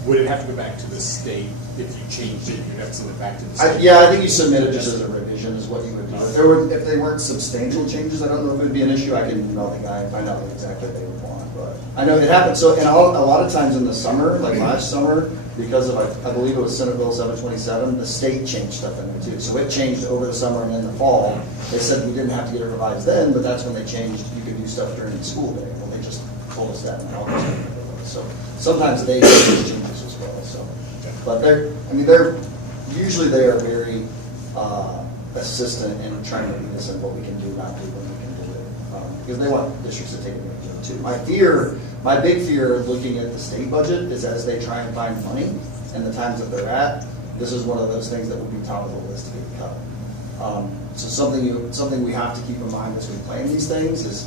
Would it have to go back to the state if you changed it? You'd have to send it back to the state? Yeah, I think you submit it just as a revision is what you would do. If they weren't substantial changes, I don't know if it would be an issue. I can email the guy and find out what exactly they would want. But I know it happens. So, and a lot of times in the summer, like last summer, because of, I believe it was Senate Bill 727, the state changed stuff in there too. So it changed over the summer and in the fall. They said we didn't have to get it revised then, but that's when they changed. You could do stuff during the school day. Well, they just told us that in August. So sometimes they make those changes as well. So, but they're usually they are very assistant in trying to do this and what we can do, not do when we can do it, because they want districts to take advantage of it too. My big fear looking at the state budget is as they try and find money and the times that they're at, this is one of those things that would be top of the list to get cut. So something we have to keep in mind as we plan these things is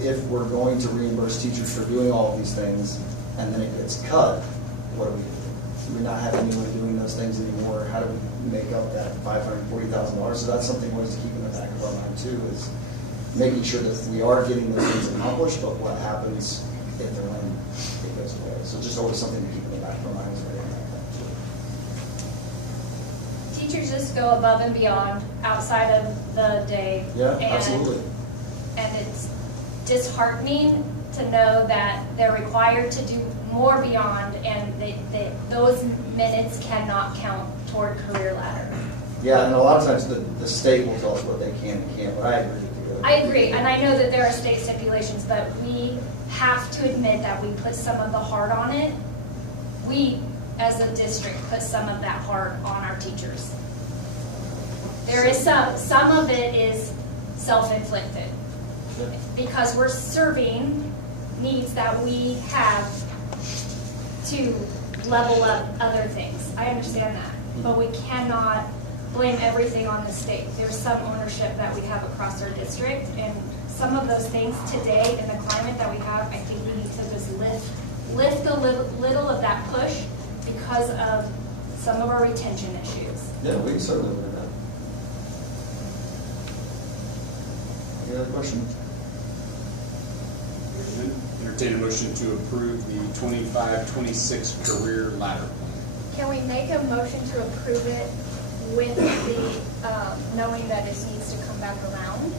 if we're going to reimburse teachers for doing all of these things and then it gets cut, what do we do? We're not having anyone doing those things anymore. How do we make up that $540,000? So that's something we have to keep in the back of our mind too, is making sure that we are getting those things accomplished, but what happens if and when it goes away. So just always something to keep in the back of our minds. Teachers just go above and beyond outside of the day. Yeah, absolutely. And it's disheartening to know that they're required to do more beyond, and those minutes cannot count toward career ladder. Yeah, and a lot of times the state will tell us what they can and can't, but I agree with you. I agree, and I know that there are state stipulations, but we have to admit that we put some of the heart on it. We, as a district, put some of that heart on our teachers. There is some of it is self-inflicted because we're serving needs that we have to level up other things. I understand that, but we cannot blame everything on the state. There's some ownership that we have across our district, and some of those things today in the climate that we have, I think we need to just lift a little of that push because of some of our retention issues. Yeah, we can certainly look at that. Any other questions? Entertain a motion to approve the 25-26 career ladder plan. Can we make a motion to approve it with the knowing that it needs to come back around?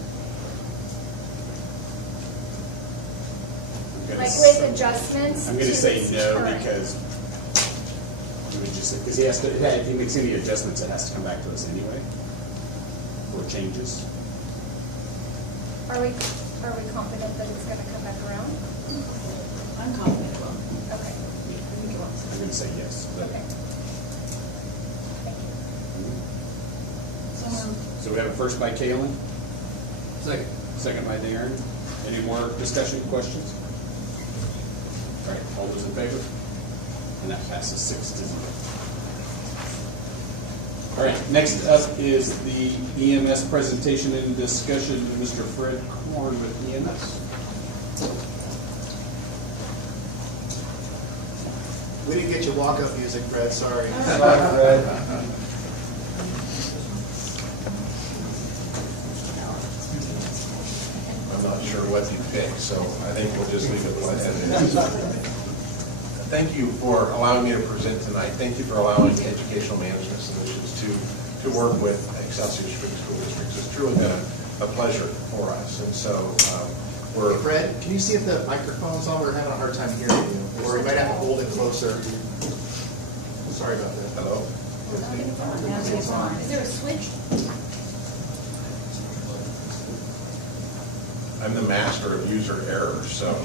Like with adjustments? I'm going to say no because if he makes any adjustments, it has to come back to us anyway, or changes. Are we confident that it's going to come back around? I'm confident it will. Okay. I'm going to say yes. Okay. So we have a first by Kaylin. Second by Darren. Any more discussion, questions? All right, all those in favor? And that passes 6-0. All right, next up is the EMS presentation and discussion. Mr. Fred Korn with EMS. We didn't get your walk-up music, Fred, sorry. Sorry, Fred. I'm not sure what you picked, so I think we'll just leave it like that. Thank you for allowing me to present tonight. Thank you for allowing Educational Management Solutions to work with Excelsior Springs School Districts. It's truly been a pleasure for us. And so we're... Hey, Fred, can you see if the microphone's on? We're having a hard time hearing you. Or you might have to hold it closer. Sorry about that. Hello? Is there a switch? I'm the master of user error, so... All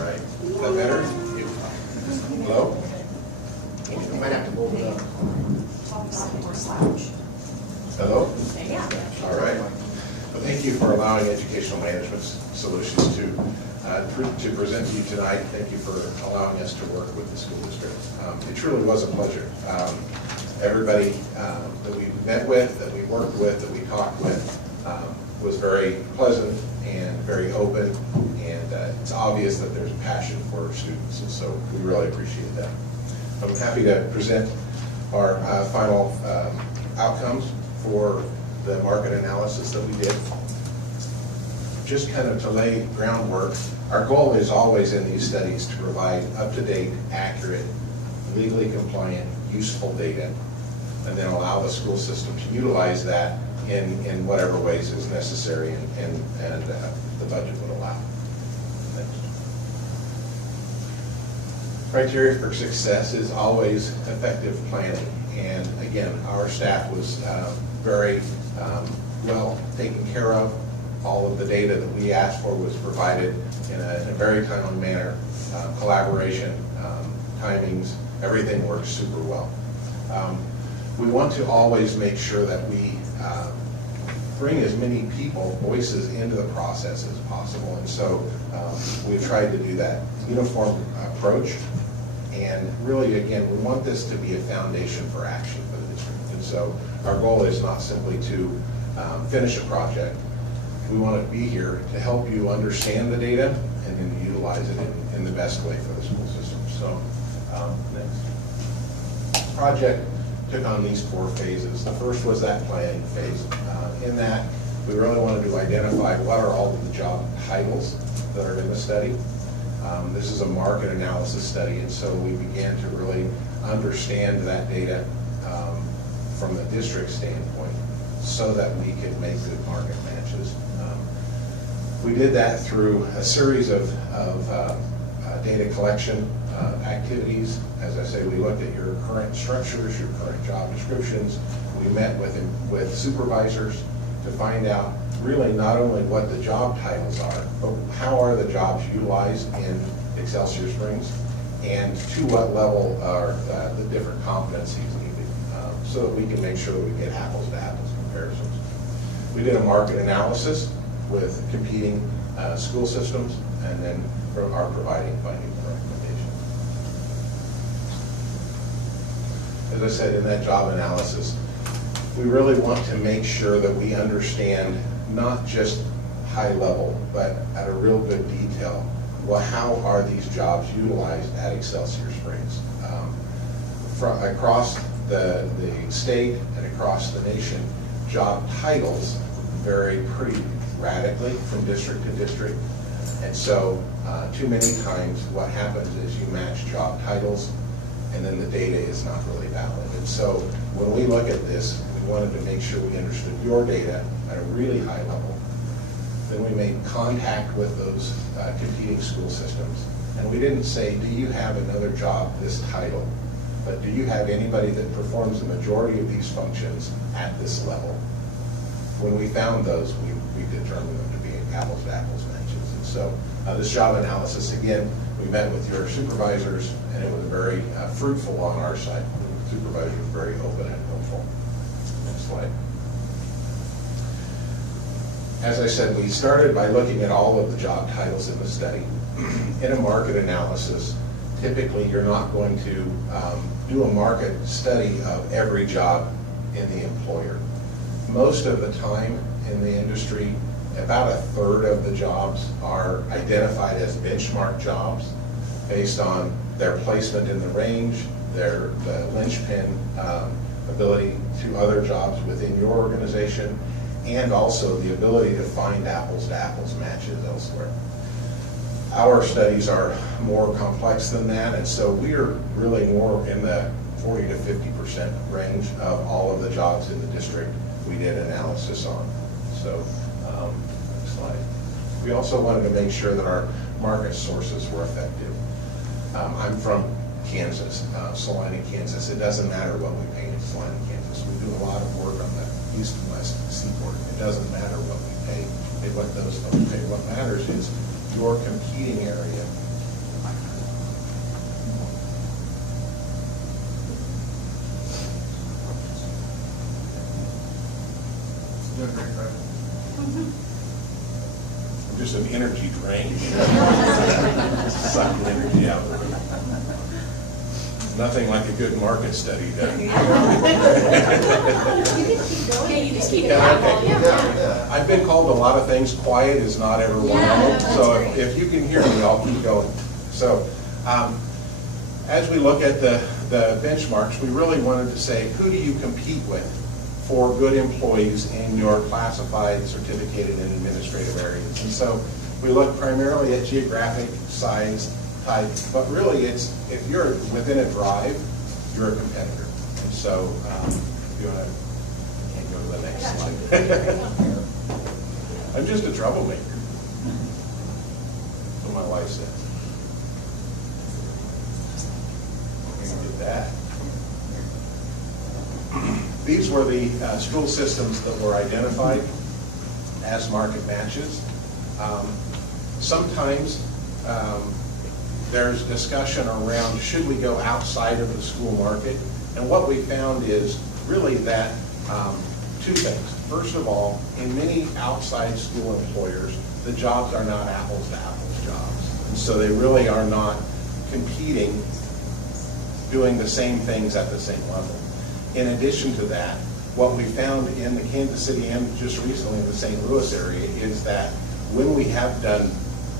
right. Is that better? Hello? You might have to hold it up. Hello? All right. Well, thank you for allowing Educational Management Solutions to present to you tonight. Thank you for allowing us to work with the school district. It truly was a pleasure. Everybody that we met with, that we worked with, that we talked with was very pleasant and very open, and it's obvious that there's a passion for our students, and so we really appreciate that. I'm happy to present our final outcomes for the market analysis that we did. Just kind of to lay groundwork, our goal is always in these studies to provide up-to-date, accurate, legally compliant, useful data, and then allow the school system to utilize that in whatever ways is necessary and the budget would allow. Next. Criteria for success is always effective planning. And again, our staff was very well taken care of. All of the data that we asked for was provided in a very timely manner. Collaboration, timings, everything works super well. We want to always make sure that we bring as many people, voices into the process as possible. And so we've tried to do that uniform approach. And really, again, we want this to be a foundation for action for the district. And so our goal is not simply to finish a project. We want to be here to help you understand the data and then utilize it in the best way for the school system. So next. This project took on these 4 phases. The first was that planning phase. In that, we really wanted to identify what are all of the job titles that are in the study. This is a market analysis study, and so we began to really understand that data from the district standpoint so that we could make good market matches. We did that through a series of data collection activities. As I say, we looked at your current structures, your current job descriptions. We met with supervisors to find out really not only what the job titles are, but how are the jobs utilized in Excelsior Springs, and to what level are the different competencies needed, so that we can make sure that we get apples to apples comparisons. We did a market analysis with competing school systems, and then are providing funding for recommendation. As I said, in that job analysis, we really want to make sure that we understand not just high level, but at a real good detail, well, how are these jobs utilized at Excelsior Springs? Across the state and across the nation, job titles vary pretty radically from district to district. And so too many times what happens is you match job titles and then the data is not really valid. And so when we look at this, we wanted to make sure we understood your data at a really high level. Then we made contact with those competing school systems. And we didn't say, do you have another job this title? But do you have anybody that performs the majority of these functions at this level? When we found those, we determined them to be apples to apples matches. And so this job analysis, again, we met with your supervisors, and it was very fruitful on our side. The supervisors were very open and helpful. Next slide. As I said, we started by looking at all of the job titles in the study. In a market analysis, typically you're not going to do a market study of every job in the employer. Most of the time in the industry, about 1/3 of the jobs are identified as benchmark jobs based on their placement in the range, the linchpin ability to other jobs within your organization, and also the ability to find apples to apples matches elsewhere. Our studies are more complex than that, and so we are really more in the 40 to 50% range of all of the jobs in the district we did analysis on. So, next slide. We also wanted to make sure that our market sources were effective. I'm from Kansas, Salina, Kansas. It doesn't matter what we pay in Salina, Kansas. We do a lot of work on the east and west seaboard. It doesn't matter what we pay, what those folks pay. What matters is your competing area. Doing great, right? I'm just an energy drain. Sucking energy out. Nothing like a good market study done. You just keep it going. I've been called a lot of things. Quiet is not ever one of them. So if you can hear me, I'll keep going. So as we look at the the benchmarks, we really wanted to say, who do you compete with for good employees in your classified, certificated, and administrative areas? And so we look primarily at geographic size, type, but really it's, if you're within a drive, you're a competitor. And so, if you want to, can't go to the next slide. I'm just a troublemaker. That's what my wife said. Get that. These were the school systems that were identified as market matches. Sometimes there's discussion around should we go outside of the school market, and what we found is really that two things. First of all, in many outside school employers, the jobs are not apples to apples jobs, and so they really are not competing doing the same things at the same level. In addition to that, what we found in the Kansas City and just recently in the St. Louis area is that when we have done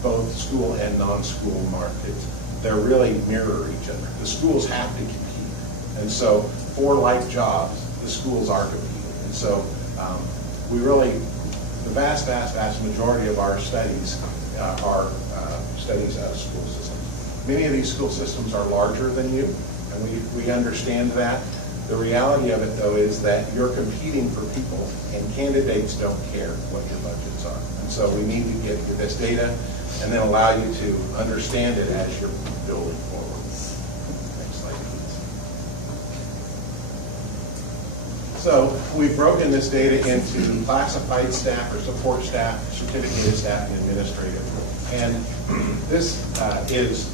both school and non-school markets, they really mirror each other. The schools have to compete. And so for like jobs, the schools are competing. And so we really, the vast majority of our studies are studies out of school systems. Many of these school systems are larger than you, and we understand that. The reality of it, though, is that you're competing for people, and candidates don't care what your budgets are. And so we need to get this data and then allow you to understand it as you're building forward. Next slide, please. So we've broken this data into classified staff or support staff, certificated staff, and administrative. And this is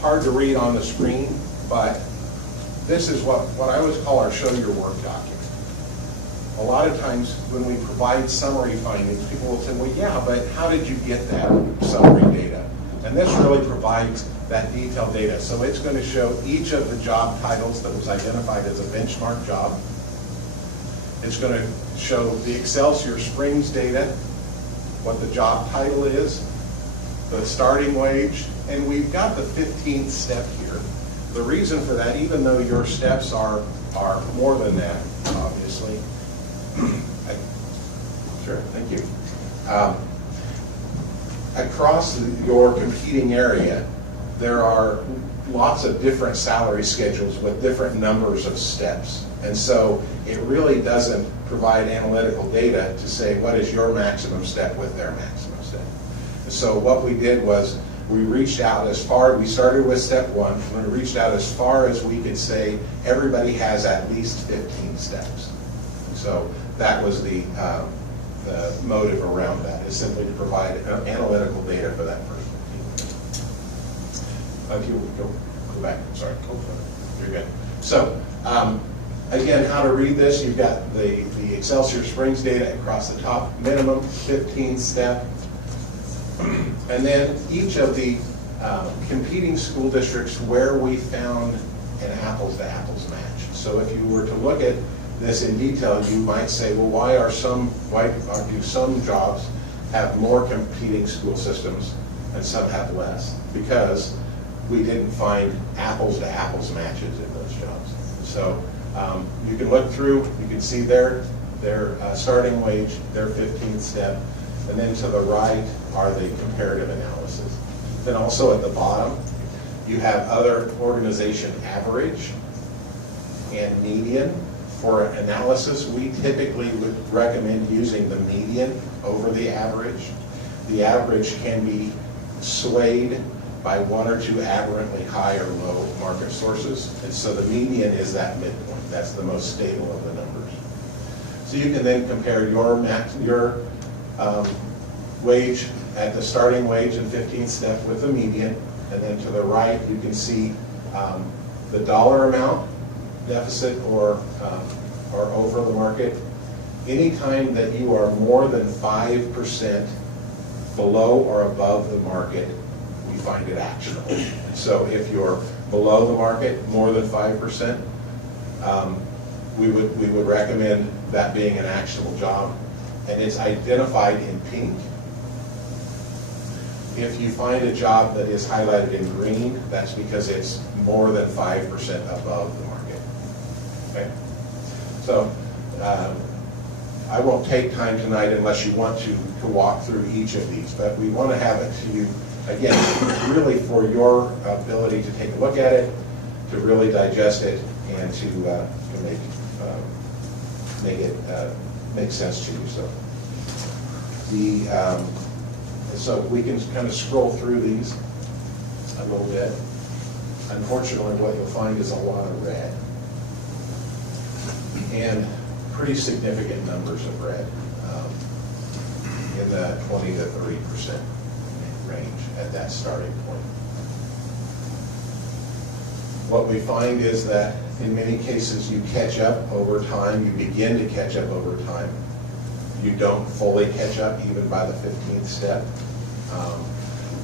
hard to read on the screen, but this is what I always call our show your work document. A lot of times when we provide summary findings, people will say, well, yeah, but how did you get that summary data? And this really provides that detailed data. So it's going to show each of the job titles that was identified as a benchmark job. It's going to show the Excelsior Springs data, what the job title is, the starting wage, and we've got the 15th step here. The reason for that, even though your steps are more than that, obviously. Sure, thank you. Across your competing area, there are lots of different salary schedules with different numbers of steps. And so it really doesn't provide analytical data to say what is your maximum step with their maximum step. And so what we did was we reached out as far, we started with step one, and we reached out as far as we could say everybody has at least 15 steps. So that was the motive around that, is simply to provide analytical data for that first 15. If you go back, sorry, you're good. So again, how to read this, you've got the Excelsior Springs data across the top, minimum 15 step. And then each of the competing school districts where we found an apples to apples match. So if you were to look at this in detail, you might say, well, why do some jobs have more competing school systems and some have less? Because we didn't find apples to apples matches in those jobs. So you can look through, you can see their starting wage, their 15th step, and then to the right are the comparative analysis. Then also at the bottom, you have other organization average and median. For analysis, we typically would recommend using the median over the average. The average can be swayed by one or two aberrantly high or low market sources, and so the median is that midpoint. That's the most stable of the numbers. So you can then compare your wage at the starting wage and 15th step with the median, and then to the right you can see the dollar amount deficit or over the market. Anytime that you are more than 5% below or above the market, we find it actionable. So if you're below the market, more than 5%, we would recommend that being an actionable job, and it's identified in pink. If you find a job that is highlighted in green, that's because it's more than 5% above the market. Okay? So I won't take time tonight unless you want to walk through each of these, but we want to have it to you, again, really for your ability to take a look at it, to really digest it, and to make it make sense to you. So we can kind of scroll through these a little bit. Unfortunately, what you'll find is a lot of red and pretty significant numbers of red in the 20 to 30% range at that starting point. What we find is that in many cases you catch up over time, you begin to catch up over time. You don't fully catch up even by the 15th step.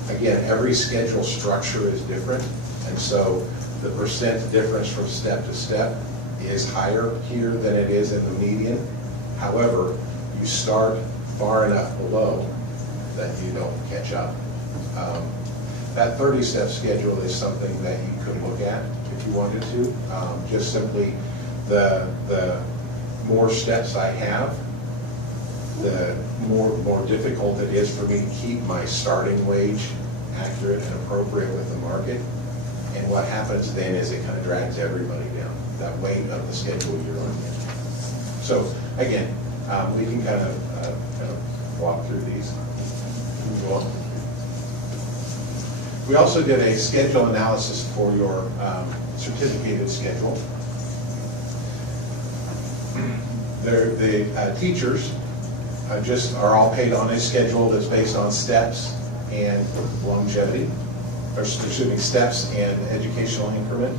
Again, every schedule structure is different, and so the percent difference from step to step is higher here than it is in the median. However, you start far enough below that you don't catch up. That 30-step schedule is something that you could look at if you wanted to. Just simply the more steps I have, the more difficult it is for me to keep my starting wage accurate and appropriate with the market. And what happens then is it kind of drags everybody down, that weight of the schedule you're on. So again, we can kind of walk through these. We also did a schedule analysis for your certificated schedule. The teachers are all paid on a schedule that's based on steps and longevity, or excuse me, steps and educational increment.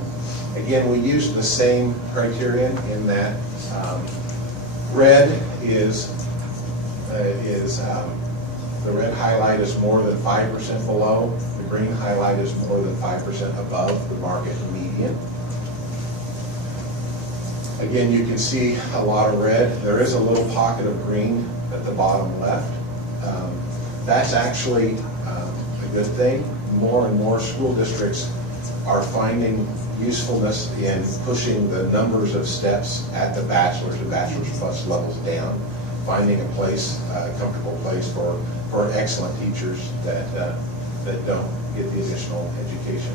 Again, we used the same criterion in that red is the red highlight is more than 5% below. The green highlight is more than 5% above the market median. Again, you can see a lot of red. There is a little pocket of green at the bottom left. That's actually a good thing. More and more school districts are finding usefulness in pushing the numbers of steps at the bachelor's and bachelor's plus levels down, finding a place, a comfortable place for excellent teachers that don't get the additional education.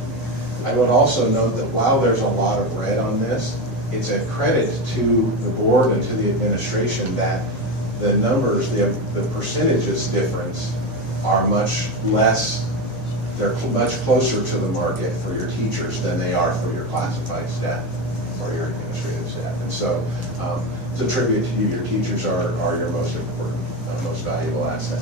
I would also note that while there's a lot of red on this, it's a credit to the board and to the administration that the numbers, the percentages difference are much less, they're much closer to the market for your teachers than they are for your classified staff or your administrative staff. And so it's a tribute to you. Your teachers are your most important, most valuable asset.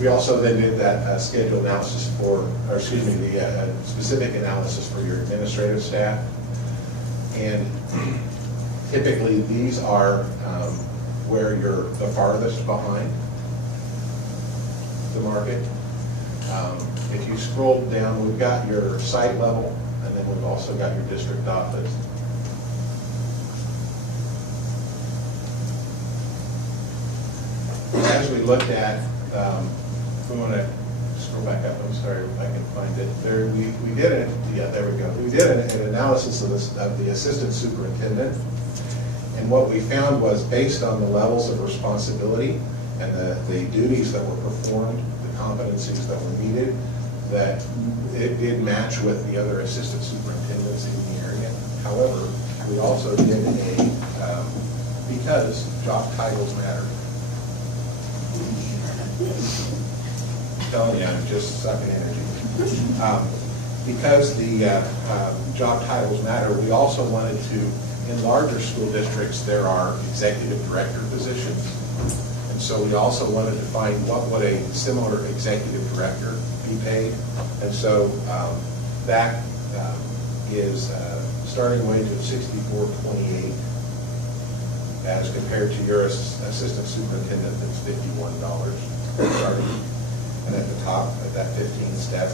We also then did that schedule analysis the specific analysis for your administrative staff. And typically these are where you're the farthest behind the market. If you scroll down, we've got your site level, and then we've also got your district office. As we looked at, we want to scroll back up. I'm sorry if I can find it. There, we did it. Yeah, there we go. We did an analysis of the assistant superintendent, and what we found was based on the levels of responsibility and the duties that were performed, the competencies that were needed, that it did match with the other assistant superintendents in the area. However, we also did because job titles matter. I'm telling you, I'm just sucking energy. Because the job titles matter, we also wanted to, in larger school districts, there are executive director positions. And so we also wanted to find what would a similar executive director be paid. And so that is starting wage of $64.28 as compared to your assistant superintendent that's $51 starting. And at the top, at that 15th step,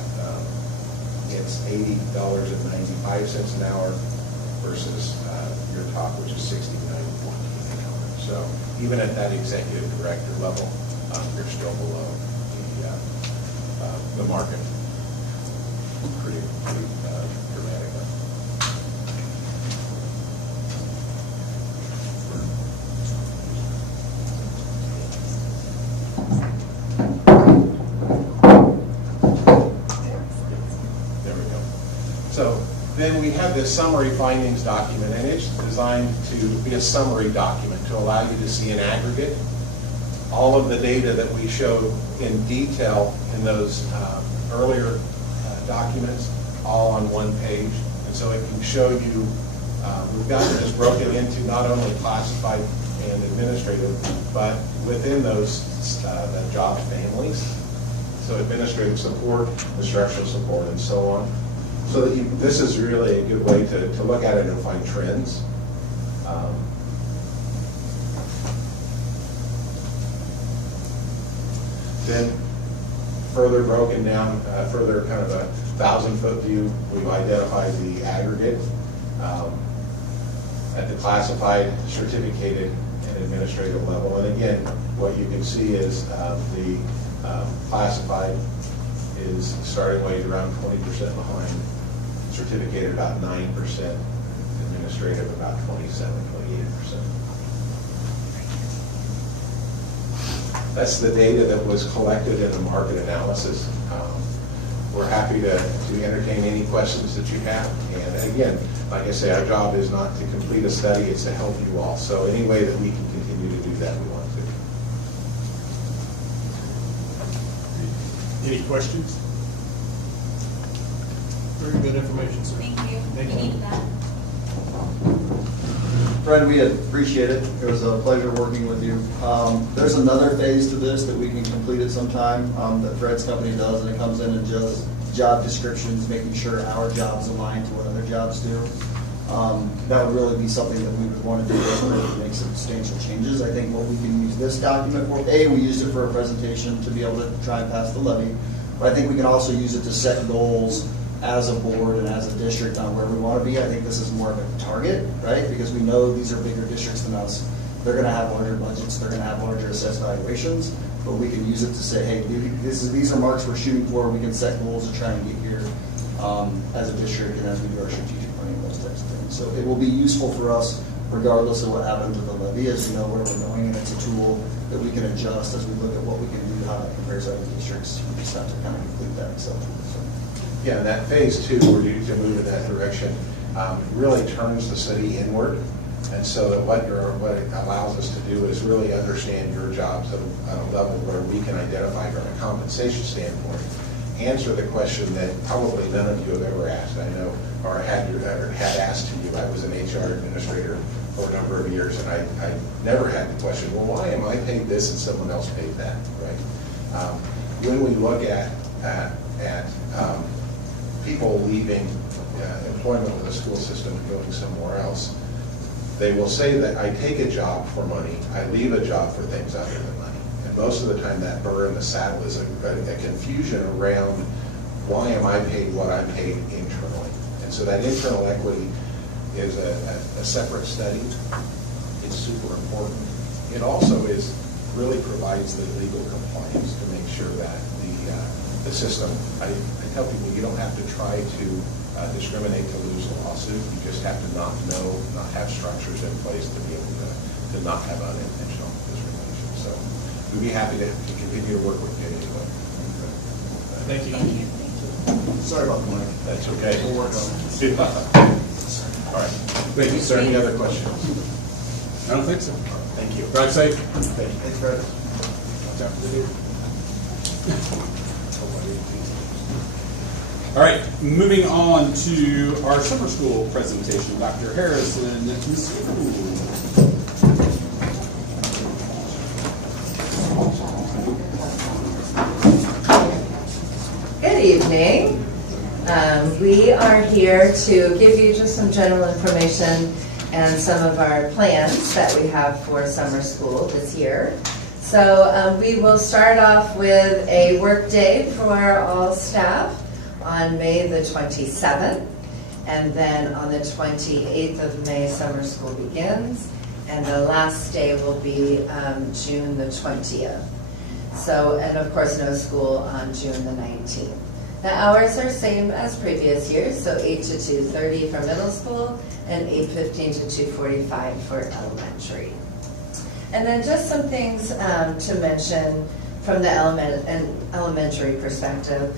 it's $80.95 an hour versus your top, which is $69.14 an hour. So even at that executive director level, you're still below the market pretty dramatically. There we go. So then we have this summary findings document, and it's designed to be a summary document to allow you to see in aggregate all of the data that we showed in detail in those earlier documents, all on one page. And so it can show you, we've got this broken into not only classified and administrative, but within those the job families. So administrative support, instructional support, and so on. So that this is really a good way to look at it and find trends. Then further broken down, further kind of a 1,000-foot view, we've identified the aggregate at the classified, certificated, and administrative level. And again, what you can see is the classified is starting wage around 20% behind, certificated about 9%, administrative about 27-28%. That's the data that was collected in the market analysis. We're happy to entertain any questions that you have. And again, like I say, our job is not to complete a study, it's to help you all. So any way that we can continue to do that, we want to. Any questions? Very good information, sir. Thank you. Thank We you. needed that. Fred, we appreciate it. It was a pleasure working with you. There's another phase to this that we can complete at some time that Fred's company does, and it comes in and just job descriptions, making sure our jobs align to what other jobs do. That would really be something that we would want to do to make substantial changes. I think what we can use this document for, we used it for a presentation to be able to try and pass the levy, but I think we can also use it to set goals as a board and as a district on where we want to be. I think this is more of a target, right? Because we know these are bigger districts than us. They're going to have larger budgets. They're going to have larger assessed valuations. But we can use it to say, hey, these are marks we're shooting for. We can set goals to try and get here as a district and as we do our strategic planning, those types of things. So it will be useful for us regardless of what happens with the levy, as we know where we're going, and it's a tool that we can adjust as we look at what we can do, how that compares to other districts. We just have to kind of complete that Excel tool. Yeah, and that phase two, where you to move in that direction, really turns the city inward. And so that what it allows us to do is really understand your jobs at a level where we can identify from a compensation standpoint, answer the question that probably none of you have ever asked. I know, or had asked to you. I was an HR administrator for a number of years, and I never had the question, well, why am I paid this and someone else paid that, right? When we look at people leaving employment with the school system and going somewhere else, they will say that I take a job for money, I leave a job for things other than money. And most of the time that burr in the saddle is a confusion around why am I paid what I'm paid internally. And so that internal equity is a separate study. It's super important. It also really provides the legal compliance to make sure that the system, I tell people you don't have to try to discriminate to lose a lawsuit. You just have to not have structures in place to be able to not have unintentional discrimination. So we'd be happy to continue to work with you anyway. Thank you. Sorry about the mic. That's okay. We'll work on it. All right. Thank you, sir. Any other questions? I don't think so. Thank you. Drive safe. Thank you. Thanks, Fred. All right, moving on to our summer school presentation. Dr. Harrison, Ms. Good evening. We are here to give you just some general information and some of our plans that we have for summer school this year. So we will start off with a work day for all staff on May the 27th, and then on the 28th of May, summer school begins, and the last day will be June the 20th. So, and of course, no school on June the 19th. The hours are same as previous years, so 8 to 2:30 for middle school and 8:15 to 2:45 for elementary. And then just some things to mention from the elementary perspective.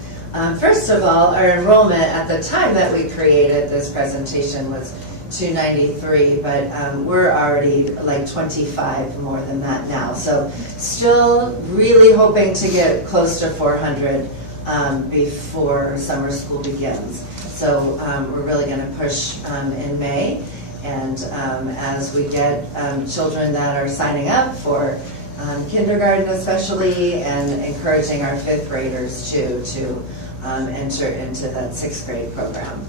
First of all, our enrollment at the time that we created this presentation was 293, but we're already like 25 more than that now. So still really hoping to get close to 400 before summer school begins. So we're really going to push in May. And as we get children that are signing up for kindergarten especially, and encouraging our 5th graders to enter into that 6th grade program.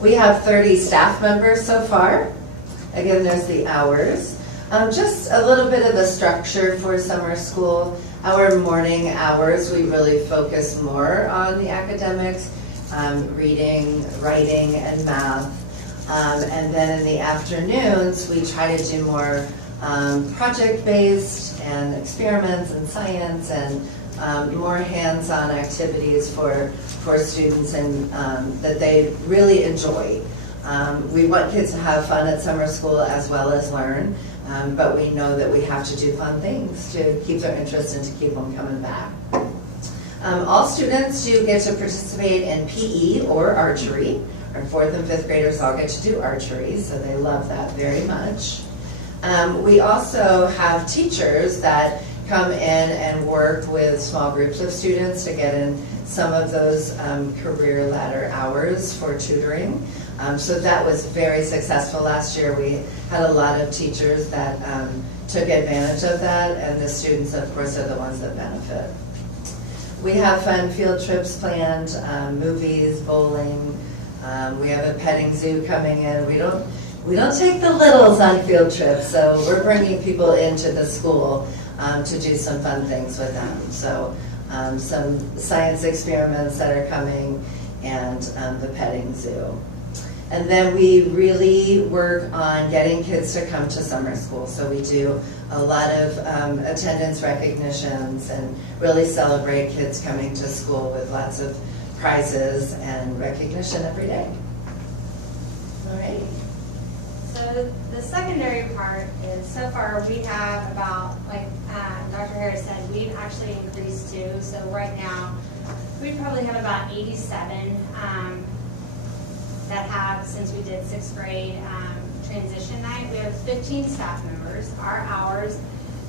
We have 30 staff members so far. Again, there's the hours. Just a little bit of the structure for summer school. Our morning hours, we really focus more on the academics, reading, writing, and math. And then in the afternoons, we try to do more project-based and experiments and science and more hands-on activities for students and that they really enjoy. We want kids to have fun at summer school as well as learn, but we know that we have to do fun things to keep their interest and to keep them coming back. All students do get to participate in PE or archery. Our 4th and 5th graders all get to do archery, so they love that very much. We also have teachers that come in and work with small groups of students to get in some of those career ladder hours for tutoring. So that was very successful last year. We had a lot of teachers that took advantage of that, and the students, of course, are the ones that benefit. We have fun field trips planned, movies, bowling. We have a petting zoo coming in. We don't take the littles on field trips, so we're bringing people into the school to do some fun things with them. So some science experiments that are coming, and the petting zoo. And then we really work on getting kids to come to summer school. So we do a lot of attendance recognitions and really celebrate kids coming to school with lots of prizes and recognition every day. All right. So the secondary part is, so far we have about, like Dr. Harris said, we've actually increased too. So right now we probably have about 87 that have, since we did 6th grade transition night. We have 15 staff members. Our hours,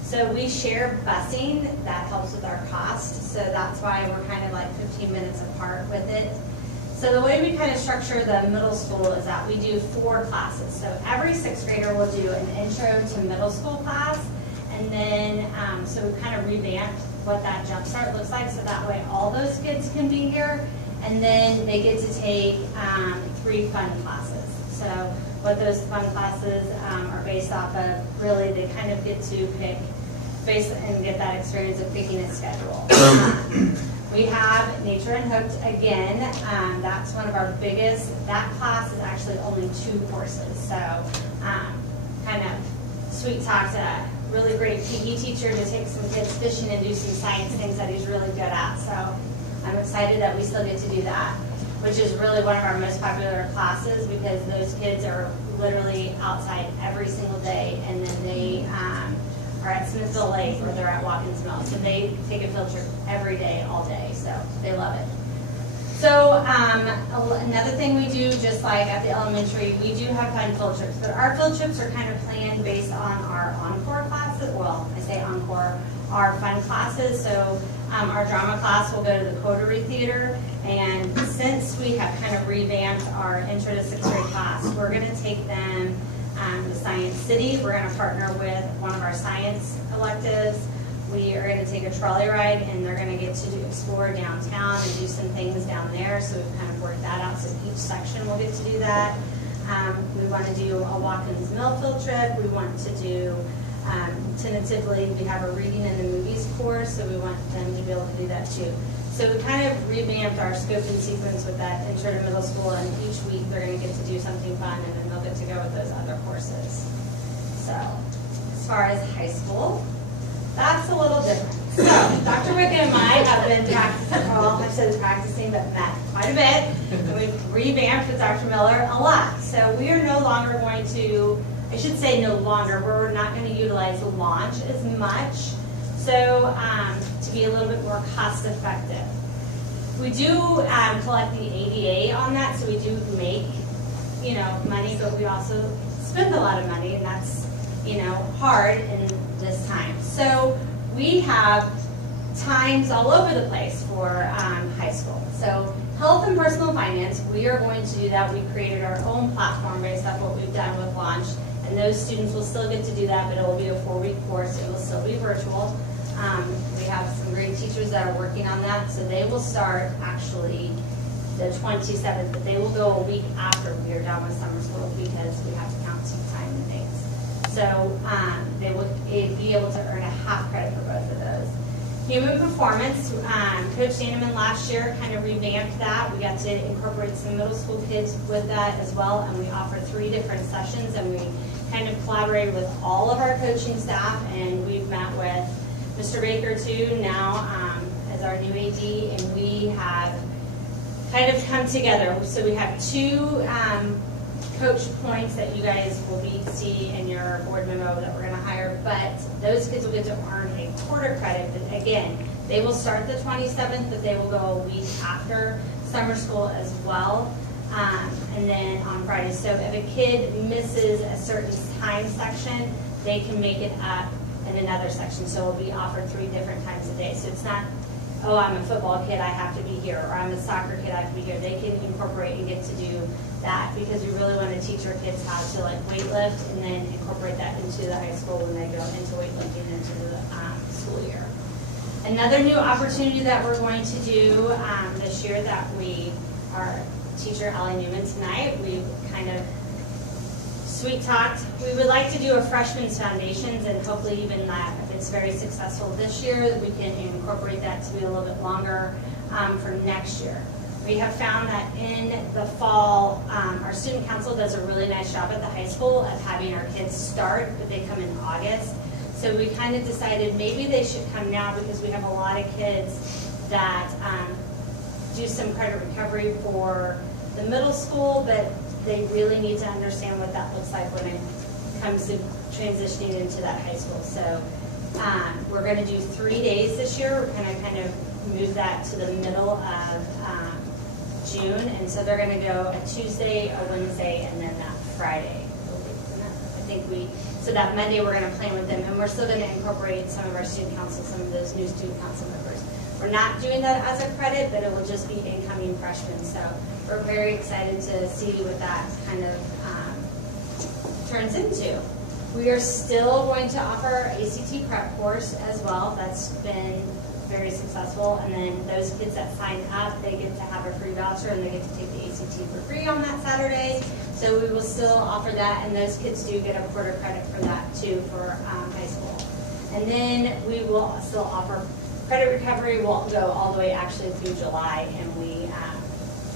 so we share busing. That helps with our cost. So that's why we're kind of like 15 minutes apart with it. So the way we kind of structure the middle school is that we do 4 classes. So every 6th grader will do an intro to middle school class, and then so we kind of revamped what that jump start looks like, so that way all those kids can be here, and then they get to take 3 fun classes. So what those fun classes are based off of, really they kind of get to pick and get that experience of picking a schedule. We have Nature Unhooked again. That's one of our biggest. That class is actually only 2 courses. So kind of Sweet talks a really great PE teacher to take some kids fishing and do some science things that he's really good at. So I'm excited that we still get to do that, which is really one of our most popular classes because those kids are literally outside every single day, and then they are at Smithville Lake or they're at Watkins Mill. So they take a field trip every day, all day. So they love it. So another thing we do, just like at the elementary, we do have fun field trips, but our field trips are kind of planned based on our encore classes. Well, I say encore, our fun classes. So our drama class will go to the Coterie Theater, and since we have kind of revamped our intro to 6th grade class, we're going to take them to Science City. We're going to partner with one of our science electives. We are going to take a trolley ride, and they're going to get to explore downtown and do some things down there. So we've kind of worked that out. So each section will get to do that. We want to do a Watkins Mill field trip. We want to do, tentatively, we have a reading and the movies course, so we want them to be able to do that too. So we kind of revamped our scope and sequence with that intro to middle school, and each week they're going to get to do something fun, and then they'll get to go with those other courses. So as far as high school, that's a little different. So Dr. Rebecca and I have been practicing, well, I've said practicing, but met quite a bit. And we've revamped with Dr. Miller a lot. So we are no longer going to, I should say no longer, we're not going to utilize launch as much. So to be a little bit more cost effective. We do collect the ADA on that, so we do make, money, but we also spend a lot of money, and that's, hard in this time. So we have times all over the place for high school. So health and personal finance, we are going to do that. We created our own platform based off what we've done with Launch, and those students will still get to do that, but it will be a 4-week course. It will still be virtual. We have some great teachers that are working on that, so they will start actually the 27th, but they will go a week after we are done with summer school because we have to count seat time and things. So they will be able to earn a half credit for both of those. Human performance, Coach Danneman last year kind of revamped that. We got to incorporate some middle school kids with that as well, and we offer 3 different sessions, and we kind of collaborated with all of our coaching staff, and we've met with Mr. Baker too now as our new AD, and we have kind of come together. So we have 2 coach points that you guys will see in your board memo that we're going to hire, but those kids will get to earn a quarter credit. But again, they will start the 27th, but they will go a week after summer school as well. And then on Friday. So if a kid misses a certain time section, they can make it up in another section. So it'll be offered 3 different times a day. So it's not, oh, I'm a football kid, I have to be here, or I'm a soccer kid, I have to be here. They can incorporate and get to do that because we really want to teach our kids how to weightlift and then incorporate that into the high school when they go into weightlifting into the school year. Another new opportunity that we're going to do this year that our teacher, Allie Newman, tonight, we kind of sweet talked. We would like to do a freshman's foundations, and hopefully even that, if it's very successful this year, we can incorporate that to be a little bit longer for next year. We have found that in the fall, our student council does a really nice job at the high school of having our kids start, but they come in August. So we kind of decided maybe they should come now because we have a lot of kids that do some credit recovery for the middle school, but they really need to understand what that looks like when it comes to transitioning into that high school. So we're going to do 3 days this year. We're going to kind of move that to the middle of June, and so they're going to go a Tuesday, a Wednesday, and then that Friday. So that Monday we're going to plan with them, and we're still going to incorporate some of our student council, some of those new student council members. We're not doing that as a credit, but it will just be incoming freshmen. So we're very excited to see what that kind of turns into. We are still going to offer our ACT prep course as well. That's been very successful. And then those kids that sign up, they get to have a free voucher and they get to take the ACT for free on that Saturday. So we will still offer that, and those kids do get a quarter credit for that too for high school. And then we will still offer credit recovery. Will go all the way actually through July, and we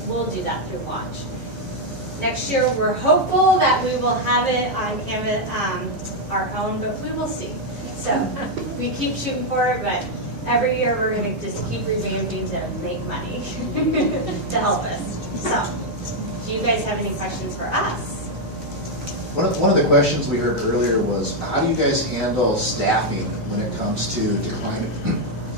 will do that through Launch. Next year, we're hopeful that we will have it on Canvas, our own, but we will see. So we keep shooting for it, but every year we're going to just keep revamping to make money to help us. So, do you guys have any questions for us? One of the questions we heard earlier was, how do you guys handle staffing when it comes to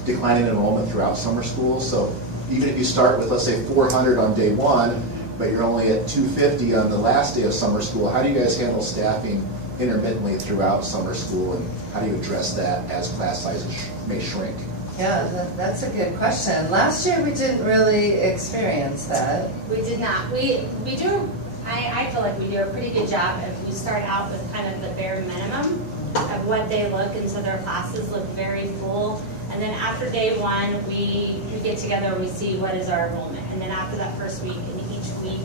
declining enrollment throughout summer school? So even if you start with, let's say, 400 on day 1, but you're only at 250 on the last day of summer school, how do you guys handle staffing intermittently throughout summer school, and how do you address that as class sizes may shrink? Yeah, that's a good question. Last year we didn't really experience that. We did not. We do, I feel like we do a pretty good job if we start out with kind of the bare minimum of what they look, and so their classes look very full. And then after day 1, we get together and we see what is our enrollment. And then after that first week, and each week,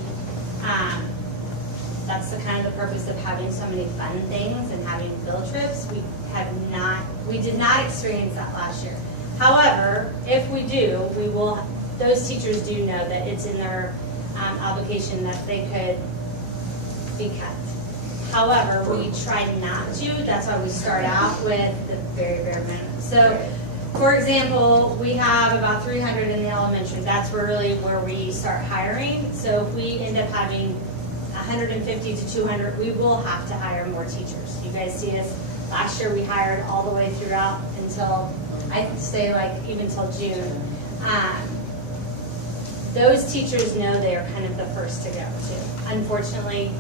that's the kind of the purpose of having so many fun things and having field trips. We did not experience that last year. However, if we do, those teachers do know that it's in their obligation that they could be cut. However, we try not to. That's why we start out with the very bare minimum. So for example, we have about 300 in the elementary. That's really where we start hiring. So if we end up having 150 to 200, we will have to hire more teachers. You guys see us, last year we hired all the way throughout until, I'd say like even till June. Those teachers know they are kind of the first to go too, unfortunately.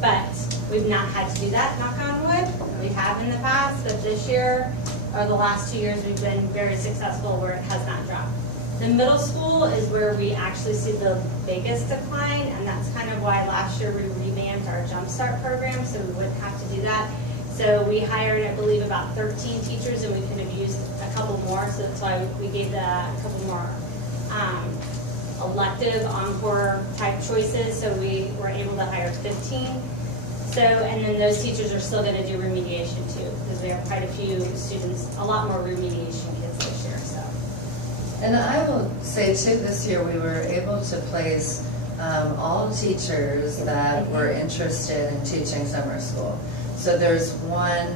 But we've not had to do that, knock on wood. We have in the past, but this year, or the last 2 years, we've been very successful where it has not dropped. The middle school is where we actually see the biggest decline, and that's kind of why last year we revamped our Jumpstart program, so we wouldn't have to do that. So we hired, I believe, about 13 teachers, and we could have used a couple more, so that's why we gave a couple more elective encore type choices, so we were able to hire 15. So, and then those teachers are still going to do remediation too, because we have quite a few students, a lot more remediation kids this year. So. And I will say too, this year we were able to place all teachers that were interested in teaching summer school. So there's one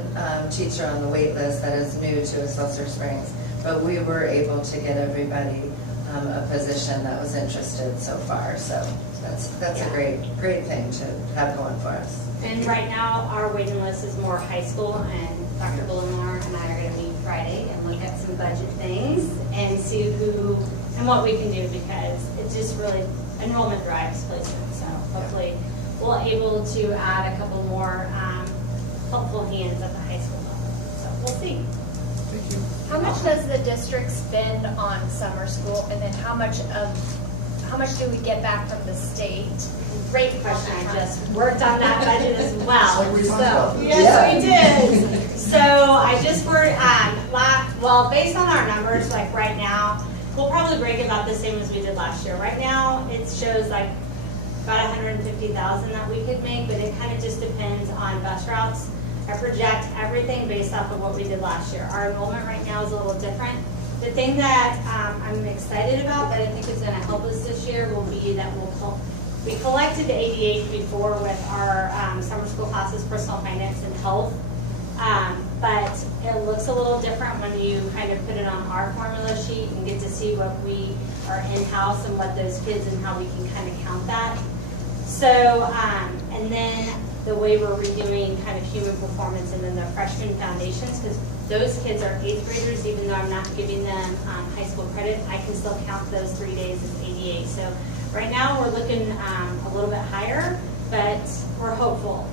teacher on the wait list that is new to Excelsior Springs, but we were able to get everybody a position that was interested so far. So that's a great thing to have going for us. And right now our waiting list is more high school, and Dr. Bullimore and I are going to meet Friday and look at some budget things and see who and what we can do, because it just really, enrollment drives placement. So hopefully we'll able to add a couple more helpful hands at the high school level. So we'll see. Thank you. How much does the district spend on summer school, and then how much do we get back from the state? Great question. I just worked on that budget as well. Like we talked about. Yes, we did. So I just worked, well, based on our numbers, like right now, we'll probably break it about the same as we did last year. Right now, it shows like about 150,000 that we could make, but it kind of just depends on bus routes. I project everything based off of what we did last year. Our enrollment right now is a little different. The thing that I'm excited about that I think is going to help us this year will be that we collected the 88 before with our summer school classes, personal finance and health, but it looks a little different when you kind of put it on our formula sheet and get to see what we are in-house and what those kids and how we can kind of count that. So, and then the way we're redoing kind of human performance and then the freshman foundations, because those kids are 8th graders, even though I'm not giving them high school credit, I can still count those 3 days as 88. So right now we're looking a little bit higher, but we're hopeful.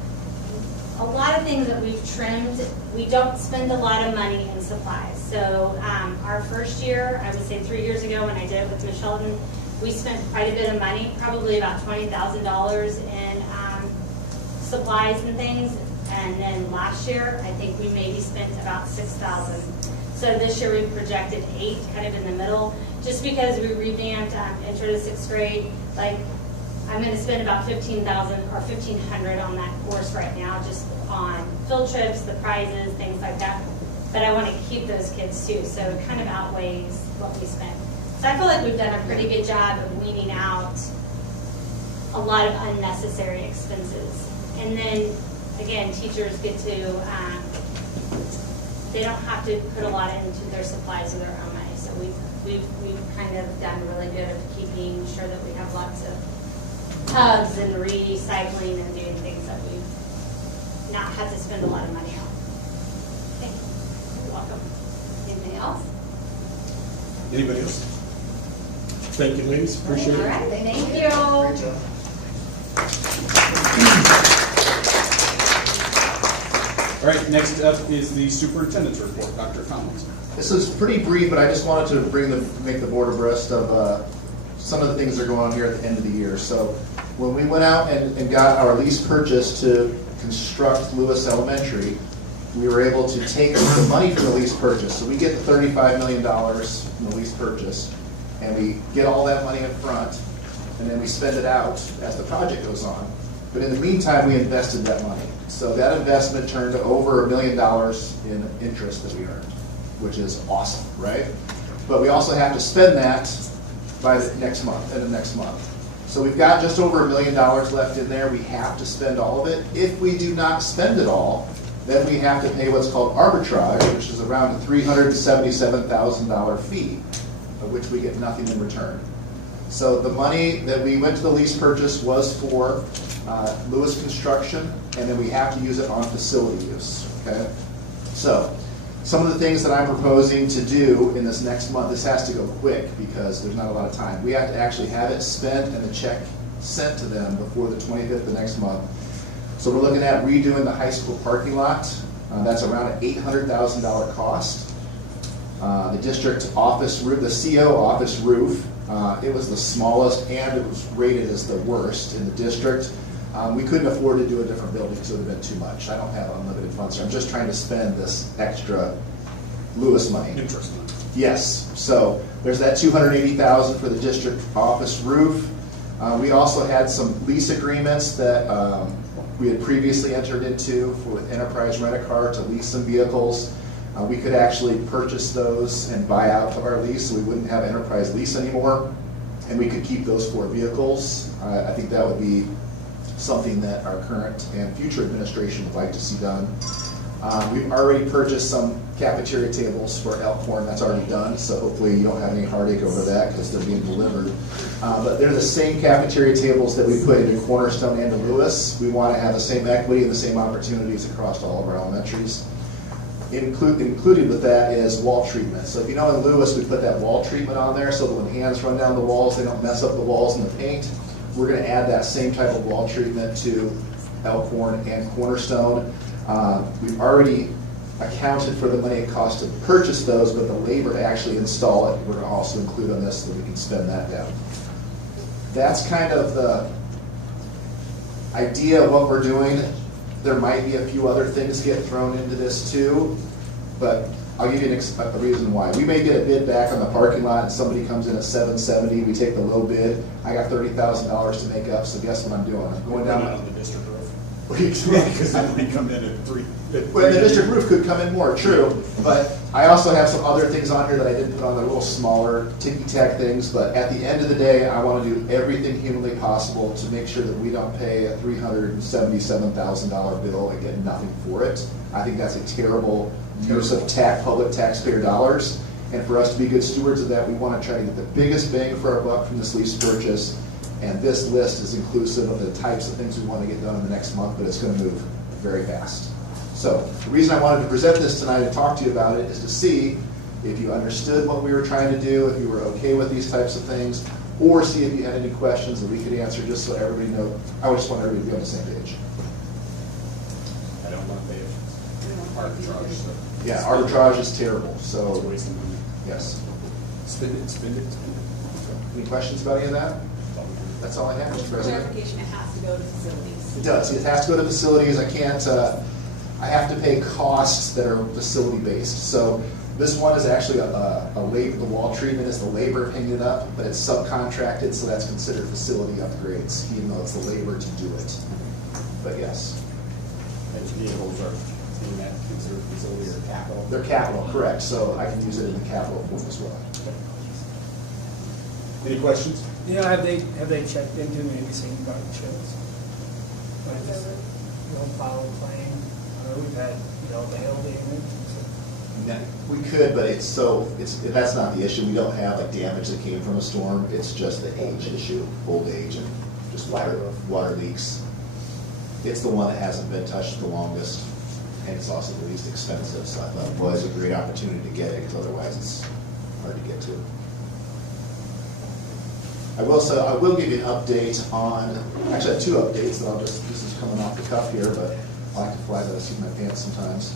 A lot of things that we've trimmed, we don't spend a lot of money in supplies. So our first year, I would say 3 years ago when I did it with Ms. Sheldon, we spent quite a bit of money, probably about $20,000 in supplies and things. And then last year, I think we maybe spent about $6,000. So this year we projected 8, kind of in the middle, just because we revamped intro to 6th grade. Like, I'm going to spend about $15,000 or $1,500 on that course right now, just on field trips, the prizes, things like that. But I want to keep those kids too, so it kind of outweighs what we spent. So I feel like we've done a pretty good job of weaning out a lot of unnecessary expenses. And then, again, teachers get to, they don't have to put a lot into their supplies with their own money. So we've kind of done really good at keeping sure that we have lots of hubs and recycling and doing things that we've not had to spend a lot of money on. Thank you. You're welcome. Anything else? Anybody else? Thank you, ladies. Appreciate it. All right. Thank you. Great job. All right, next up is the superintendent's report. Dr. Collins. This is pretty brief, but I just wanted to make the board abreast of some of the things that are going on here at the end of the year. So when we went out and got our lease purchase to construct Lewis Elementary, we were able to take the money from the lease purchase. So we get the $35 million in the lease purchase, and we get all that money up front, and then we spend it out as the project goes on. But in the meantime, we invested that money. So that investment turned to over $1 million in interest that we earned, which is awesome, right? But we also have to spend that by the next month, So we've got just over $1 million left in there. We have to spend all of it. If we do not spend it all, Then we have to pay what's called arbitrage, which is around a $377,000 fee, of which we get nothing in return. So the money that we went to the lease purchase was for Lewis construction, and then we have to use it on facility use, okay? So some of the things that I'm proposing to do in this next month, this has to go quick because there's not a lot of time. We have to actually have it spent and the check sent to them before the 25th of next month. So we're looking at redoing the high school parking lot. That's around an $800,000 cost. The district office roof, the CO office roof, it was the smallest and it was rated as the worst in the district. We couldn't afford to do a different building because it would have been too much. I don't have unlimited funds, so I'm just trying to spend this extra Lewis money. Interest money. Yes, so there's that $280,000 for the district office roof. We also had some lease agreements that we had previously entered into with Enterprise Rent-A-Car to lease some vehicles. We could actually purchase those and buy out of our lease, so we wouldn't have Enterprise lease anymore, and we could keep those 4 vehicles. I think that would be something that our current and future administration would like to see done. We've already purchased some cafeteria tables for Elkhorn. That's already done, so hopefully you don't have any heartache over that because they're being delivered. But they're the same cafeteria tables that we put into Cornerstone and to Lewis. We want to have the same equity and the same opportunities across all of our elementaries. Included with that is wall treatment. So if you know in Lewis we put that wall treatment on there so that when hands run down the walls they don't mess up the walls and the paint. We're going to add that same type of wall treatment to Elkhorn and Cornerstone. We've already accounted for the money it costs to purchase those, but the labor to actually install it, we're going to also include on this so that we can spend that down. That's kind of the idea of what we're doing. There might be a few other things get thrown into this too, but I'll give you a reason why. We may get a bid back on the parking lot and somebody comes in at $770, we take the low bid. I got $30,000 to make up, so guess what I'm doing? I'm going down on the district roof. Because I might come in at 3. Well, the district roof could come in more, true, but I also have some other things on here that I didn't put on the little smaller ticky-tack things, but at the end of the day, I want to do everything humanly possible to make sure that we don't pay a $377,000 bill and get nothing for it. I think that's a terrible use of public taxpayer dollars, and for us to be good stewards of that, we want to try to get the biggest bang for our buck from this lease purchase, and this list is inclusive of the types of things we want to get done in the next month, but it's going to move very fast. So the reason I wanted to present this tonight and talk to you about it is to see if you understood what we were trying to do, if you were okay with these types of things, or see if you had any questions that we could answer just so everybody knows. I just want everybody to be on the same page. I don't want to pay arbitrage. So. Yeah, arbitrage is terrible, so yes. Spend it, spend it, spend it. Any questions about any of that? That's all I have, Mr. President. Clarification, it has to go to facilities. It does. It has to go to facilities. I can't, I have to pay costs that are facility-based. So this one is actually a labor, the wall treatment is the labor of hanging it up, but it's subcontracted, so that's considered facility upgrades, even though it's the labor to do it. But yes. And vehicles are in that considered facility or capital? They're capital, correct. So I can use it in the capital form as well. Any questions? Yeah, have they checked into maybe seeing about the shows? Like this, file a claim. I know we've had hail damage. Yeah, we could, but that's not the issue. We don't have like damage that came from a storm. It's just the age issue, old age, and just water leaks. It's the one that hasn't been touched the longest, and it's also the least expensive. So I thought it was a great opportunity to get it, because otherwise it's hard to get to. I will give you an update on, actually I have 2 updates that this is coming off the cuff here, but I like to fly by the seat of my pants sometimes.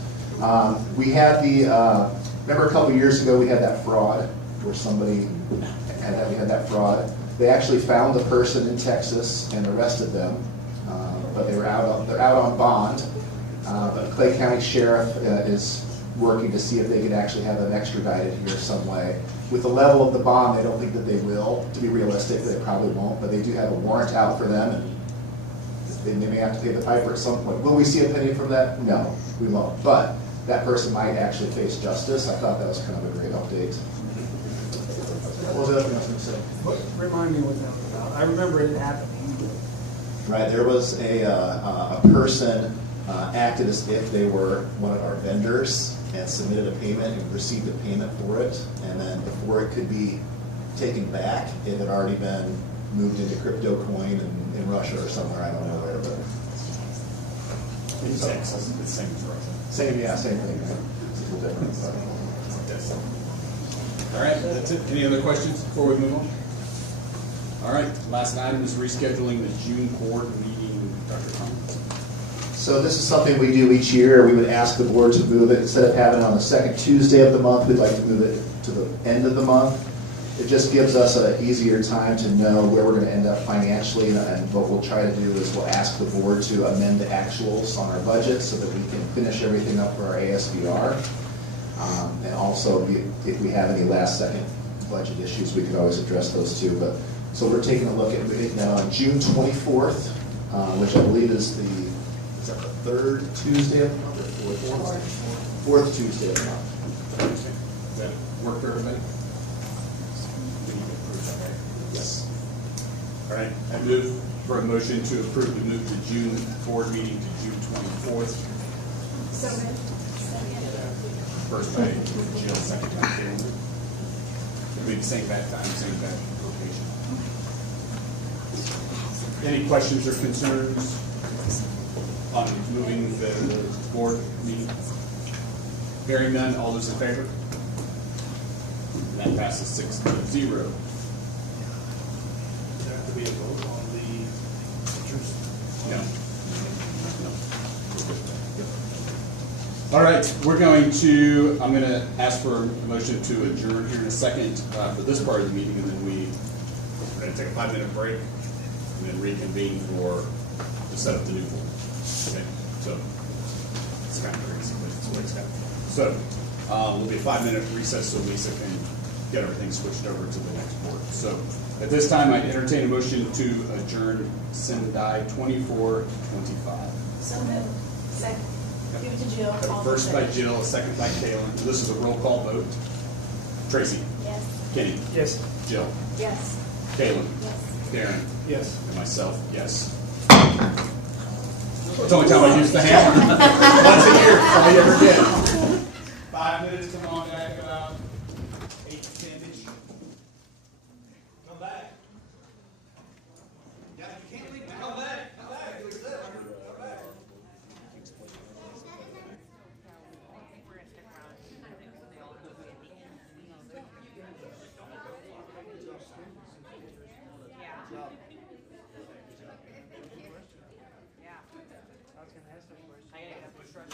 We had remember a couple of years ago we had that fraud where somebody, we had that fraud. They actually found the person in Texas and arrested them, but they're out on bond. But Clay County Sheriff is working to see if they can actually have them extradited here some way. With the level of the bond, they don't think that they will. To be realistic, they probably won't, but they do have a warrant out for them, and they may have to pay the piper at some point. Will we see a penny from that? No, we won't. But that person might actually face justice. I thought that was kind of a great update. What was the other thing I was going to say? Remind me what that was about. I remember it happening. Right, there was a person acted as if they were one of our vendors and submitted a payment and received a payment for it. And then before it could be taken back, it had already been moved into crypto coin in Russia or somewhere, I don't know where, but. It's the same as Russia. Same, yeah, same thing, right? It's a little different, but. All right, that's it. Any other questions before we move on? All right, last item is rescheduling the June board meeting. Dr. Thomas? So this is something we do each year. We would ask the board to move it. Instead of having it on the second Tuesday of the month, we'd like to move it to the end of the month. It just gives us an easier time to know where we're going to end up financially, and what we'll try to do is we'll ask the board to amend the actuals on our budget so that we can finish everything up for our ASBR. And also, if we have any last-second budget issues, we could always address those too. But so we're taking a look at it now on June 24th, which I believe is the third Tuesday of the month or fourth Tuesday of the month. Does that work for everybody? Yes. All right, I move for a motion to approve the move to June board meeting to June 24th. So moved. First by Jill, second by Caleb. It'll be the same bad time, same bad location. Any questions or concerns on moving the board meeting? Hearing none, all those in favor? And that passes 6-0. There have to be a vote on the teachers. No. All right, I'm going to ask for a motion to adjourn here in a second for this part of the meeting, and then we're going to take a 5-minute break and then reconvene to set up the new board. Okay, so it's kind of crazy, but it's what it's got. So there'll be a 5-minute recess so Lisa can get everything switched over to the next board. So at this time, I'd entertain a motion to adjourn Sendai 2425. So moved. Second. Give it to Jill. First by Jill, second by Kaylin. This is a roll call vote. Tracy? Yes. Kenny? Yes. Jill? Yes. Kaylin? Yes. Darren? Yes. And myself, yes. It's the only time I use the hammer. Once a year, all you ever get. 5 minutes, come on back, about 8 to 10-ish. Come back. Yeah, you can't leave. Come back. Come back. Come back. I was going to ask that question.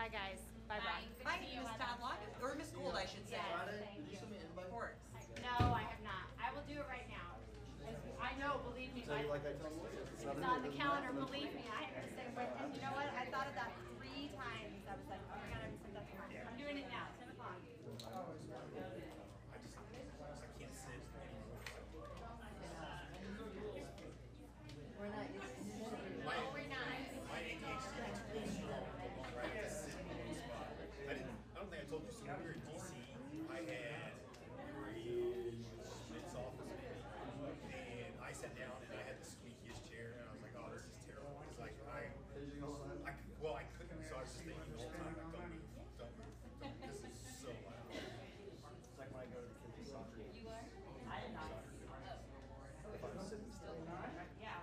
Bye, guys. Bye, Brian. Bye, Miss Tadlock, or Miss Gould, I should say. Yes, thank you. Reports. No, I have not. I will do it right now. I know, believe me. It's on the calendar, believe me. I have to say, and you know what? I thought of that 3 times. I was like, oh my God, I haven't said that tomorrow. I'm doing it now, 10 o'clock. I can't sit anymore. We're not used to sitting. Oh, we're not. My ADHD gets real strong. Right? I sit in one spot. I don't think I told you, so when we were in DC, I had Schmidt's office maybe, and I sat down and I had the squeakiest chair, and I was like, oh, this is terrible. Because like I couldn't, so I was just thinking the whole time, like, don't move. This is so loud. It's like when I go to the kids' soccer. You are? I did not. If I'm sitting still. Yeah.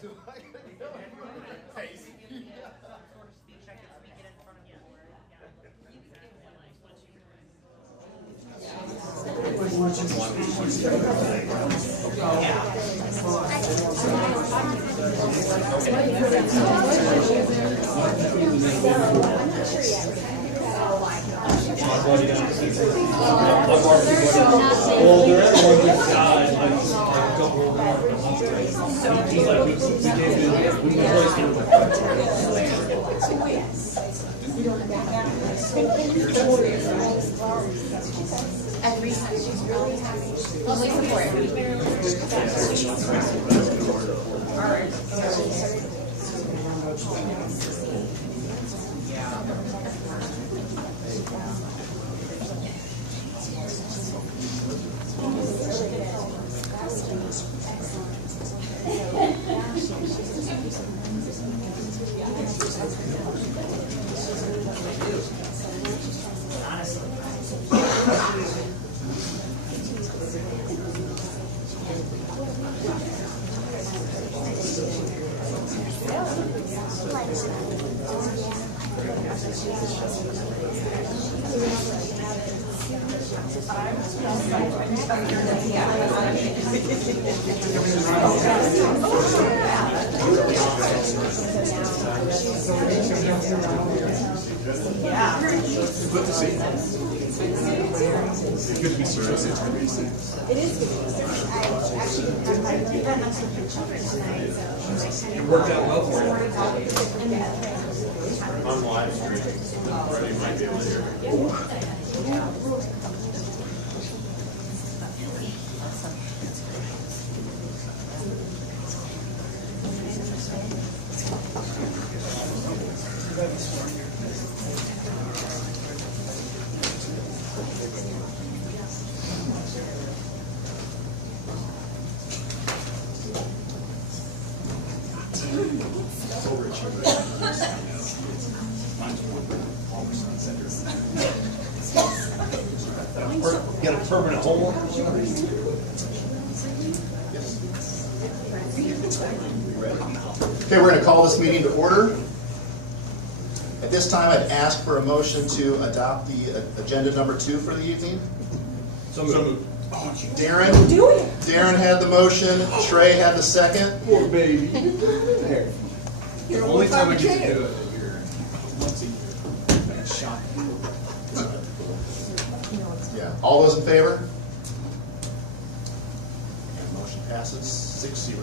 So I gotta go everywhere. Face. Sort of speech I could speak it in front of you. You can give me like what you And recently, she's really happy. Only support. All right. Good to see you. Good to be serious. It's good to be serious. It is good. I actually have my children tonight, so It worked out well for you. On live stream. Already might be able to hear. Got a permanent hole? Okay, we're going to call this meeting to order. At this time, I'd ask for a motion to adopt the agenda number 2 for the evening. So moved. Darren had the motion. Trey had the second. Poor baby. There. The only time I get to do it, you're once a year. That's shocking. Yeah. All those in favor? And motion passes 6-0.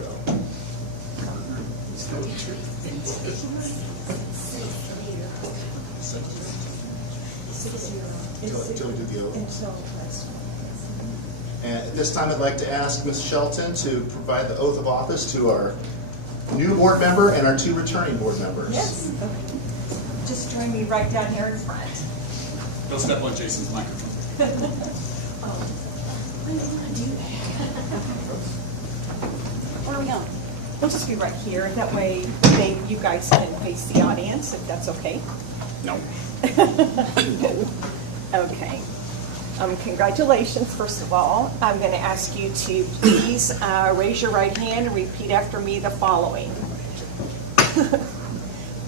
Until we do the oath. And at this time, I'd like to ask Ms. Shelton to provide the oath of office to our new board member and our 2 returning board members. Yes. Just join me right down here in front. Don't step on Jason's microphone. Where are we going? We'll just be right here. That way you guys can face the audience, if that's okay. No. Okay. Congratulations, first of all. I'm going to ask you to please raise your right hand and repeat after me the following.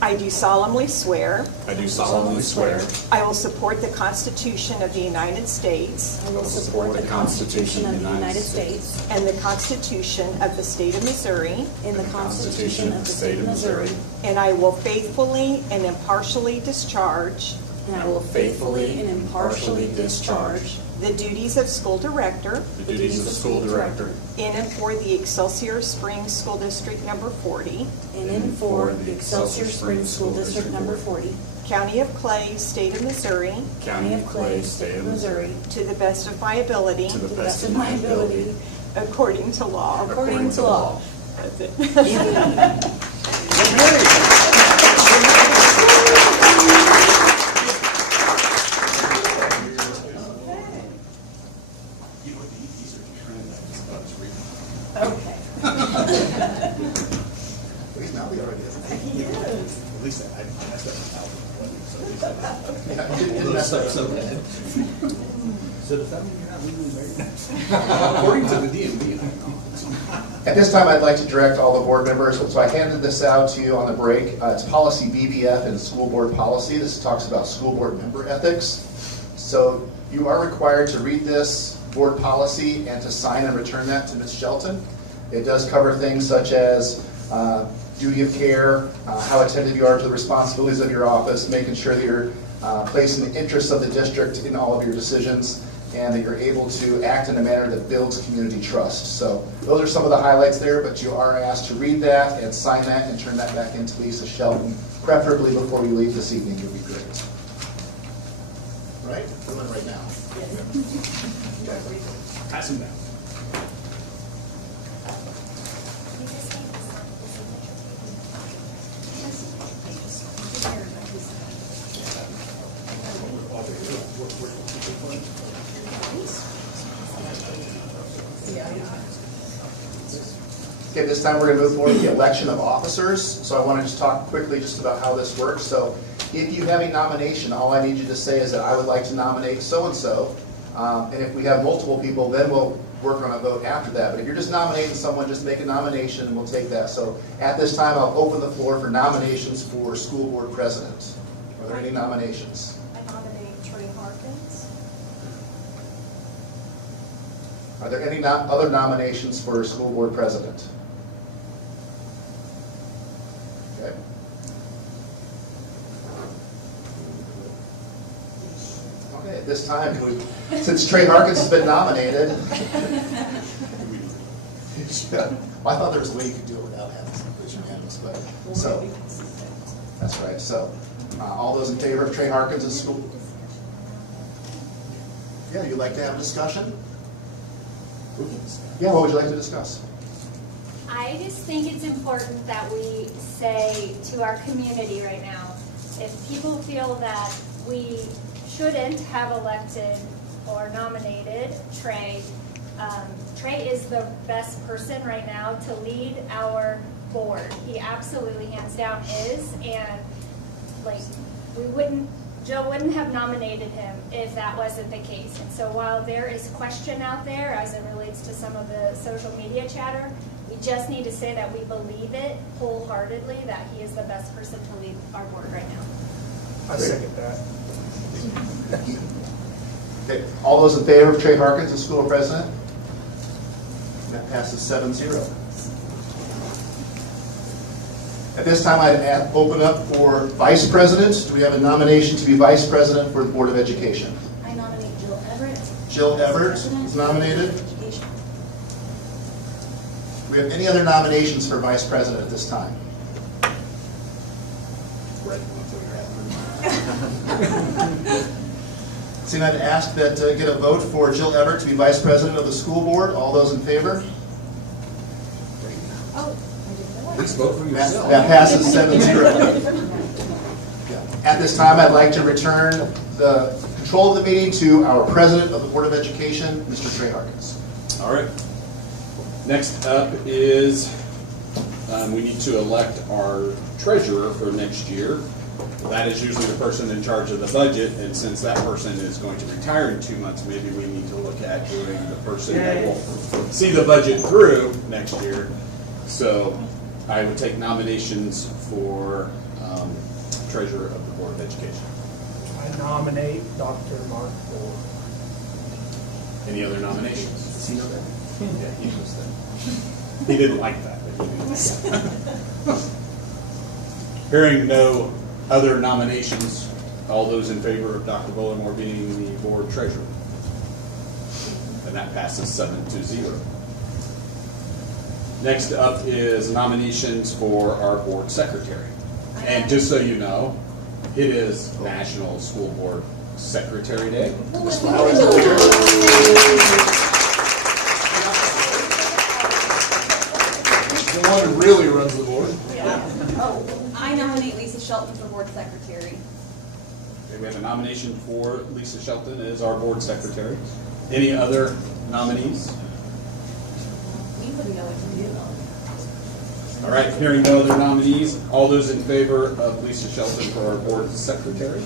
I do solemnly swear I do solemnly swear I will support the Constitution of the United States I will support the Constitution of the United States and the Constitution of the State of Missouri, and the Constitution of the State of Missouri, and I will faithfully and impartially discharge and I will faithfully and impartially discharge the duties of school director the duties of school director in and for the Excelsior Springs School District Number 40, in and for the Excelsior Springs School District Number 40, County of Clay, State of Missouri, County of Clay, State of Missouri, to the best of my ability, to the best of my ability, according to law. according to law. That's it. Okay. He's now the already Yes. At least I messed up my album. Yeah, you didn't mess up so bad. So does that mean you're not legally married? According to the DMV. At this time, I'd like to direct all the board members, so I handed this out to you on the break. It's policy BBF and school board policy. This talks about school board member ethics. So you are required to read this board policy and to sign and return that to Ms. Shelton. It does cover things such as duty of care, how attentive you are to the responsibilities of your office, making sure that you're placing the interests of the district in all of your decisions, and that you're able to act in a manner that builds community trust. So those are some of the highlights there, but you are asked to read that and sign that and turn that back into Lisa Shelton, preferably before you leave this evening. Would be great. Right? Doing it right now. Pass them down. Okay, this time we're going to move forward to the election of officers. So I want to just talk quickly just about how this works. So if you have a nomination, all I need you to say is that I would like to nominate so-and-so. And if we have multiple people, then we'll work on a vote after that. But if you're just nominating someone, just make a nomination and we'll take that. So at this time, I'll open the floor for nominations for school board president. Are there any nominations? I nominate Trey Harkins. Are there any other nominations for school board president? Okay. Okay, at this time, since Trey Harkins has been nominated, well, I thought there was a way you could do it without having some push unanimous, but, so, that's right. So, all those in favor of Trey Harkins as school? Yeah, you'd like to have a discussion? Yeah, what would you like to discuss? I just think it's important that we say to our community right now, if people feel that we shouldn't have elected or nominated Trey, Trey is the best person right now to lead our board. He absolutely, hands down, is, and like, Joe wouldn't have nominated him if that wasn't the case. And so while there is question out there as it relates to some of the social media chatter, we just need to say that we believe it wholeheartedly that he is the best person to lead our board right now. I second that. Okay, all those in favor of Trey Harkins as school president? That passes 7-0. At this time, I'd open up for vice president. Do we have a nomination to be vice president for the Board of Education? I nominate Jill Everett. Jill Everett is nominated. Do we have any other nominations for vice president at this time? Seeing I'd ask that get a vote for Jill Everett to be vice president of the school board. All those in favor? Oh, Please vote for yourself. That passes 7-0. At this time, I'd like to return the control of the meeting to our president of the Board of Education, Mr. Trey Harkins. All right. Next up is we need to elect our treasurer for next year. That is usually the person in charge of the budget, and since that person is going to retire in 2 months, maybe we need to look at doing the person that will see the budget through next year. So I would take nominations for treasurer of the Board of Education. I nominate Dr. Mark Ford. Any other nominations? Does he know that? Yeah, he knows that. He didn't like that, but he knew. Hearing no other nominations, all those in favor of Dr. Bullimore being the board treasurer? And that passes 7-0. Next up is nominations for our board secretary. And just so you know, it is National School Board Secretary Day. Ms. Flowers is here. The one who really runs the board. Oh, I nominate Lisa Shelton for board secretary. Okay, we have a nomination for Lisa Shelton as our board secretary. Any other nominees? You wouldn't know what to do though. All right, hearing no other nominees, all those in favor of Lisa Shelton for our board secretary?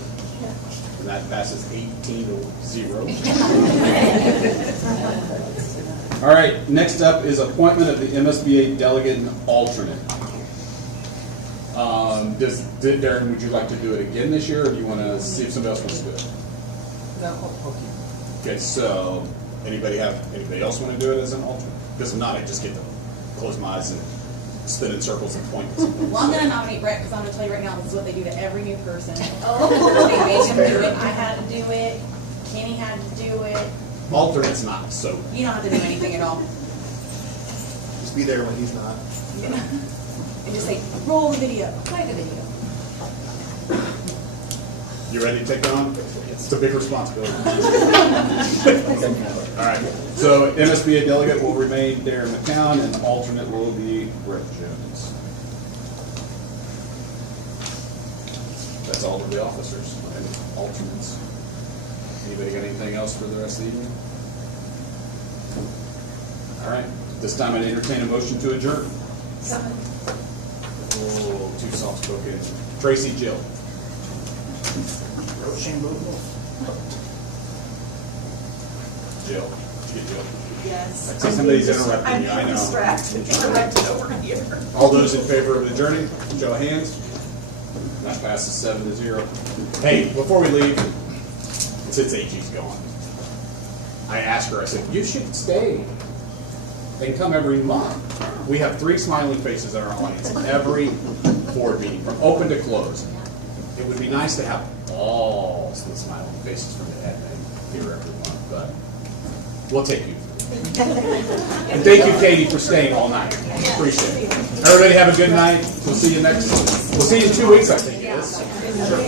And that passes 18-0. All right, next up is appointment of the MSBA delegate and alternate. Darren, would you like to do it again this year, or do you want to see if somebody else wants to do it? No, okay. Okay, so anybody else want to do it as an alternate? Because if not, I just get to close my eyes and spin in circles and point. Well, I'm gonna nominate Brett because I'm gonna tell you right now, this is what they do to every new person. They make him do it, I had to do it, Kenny had to do it. Alternate's not, so. You don't have to do anything at all. Just be there when he's not. And just say, roll the video, play the video. You ready to take that on? It's a big responsibility. All right. So MSBA delegate will remain Darren McCown, and the alternate will be Brett Jones. That's all of the officers and alternates. Anybody got anything else for the rest of the evening? All right. This time I'd entertain a motion to adjourn. Oh, too soft spoken. Tracy, Jill. Jill. Did you get Jill? Yes. I see somebody's interrupting you, I know. I'm distracted over here. All those in favor of adjourning, show of hands. That passes 7-0. Hey, before we leave, since AG's gone, I asked her, I said, you should stay. They can come every month. We have 3 smiling faces in our audience every board meeting, from open to close. It would be nice to have all the smiling faces from the admin here every month, but we'll take you. And thank you, Katie, for staying all night. Appreciate it. Everybody have a good night. We'll see you in 2 weeks, I think it is. Sure.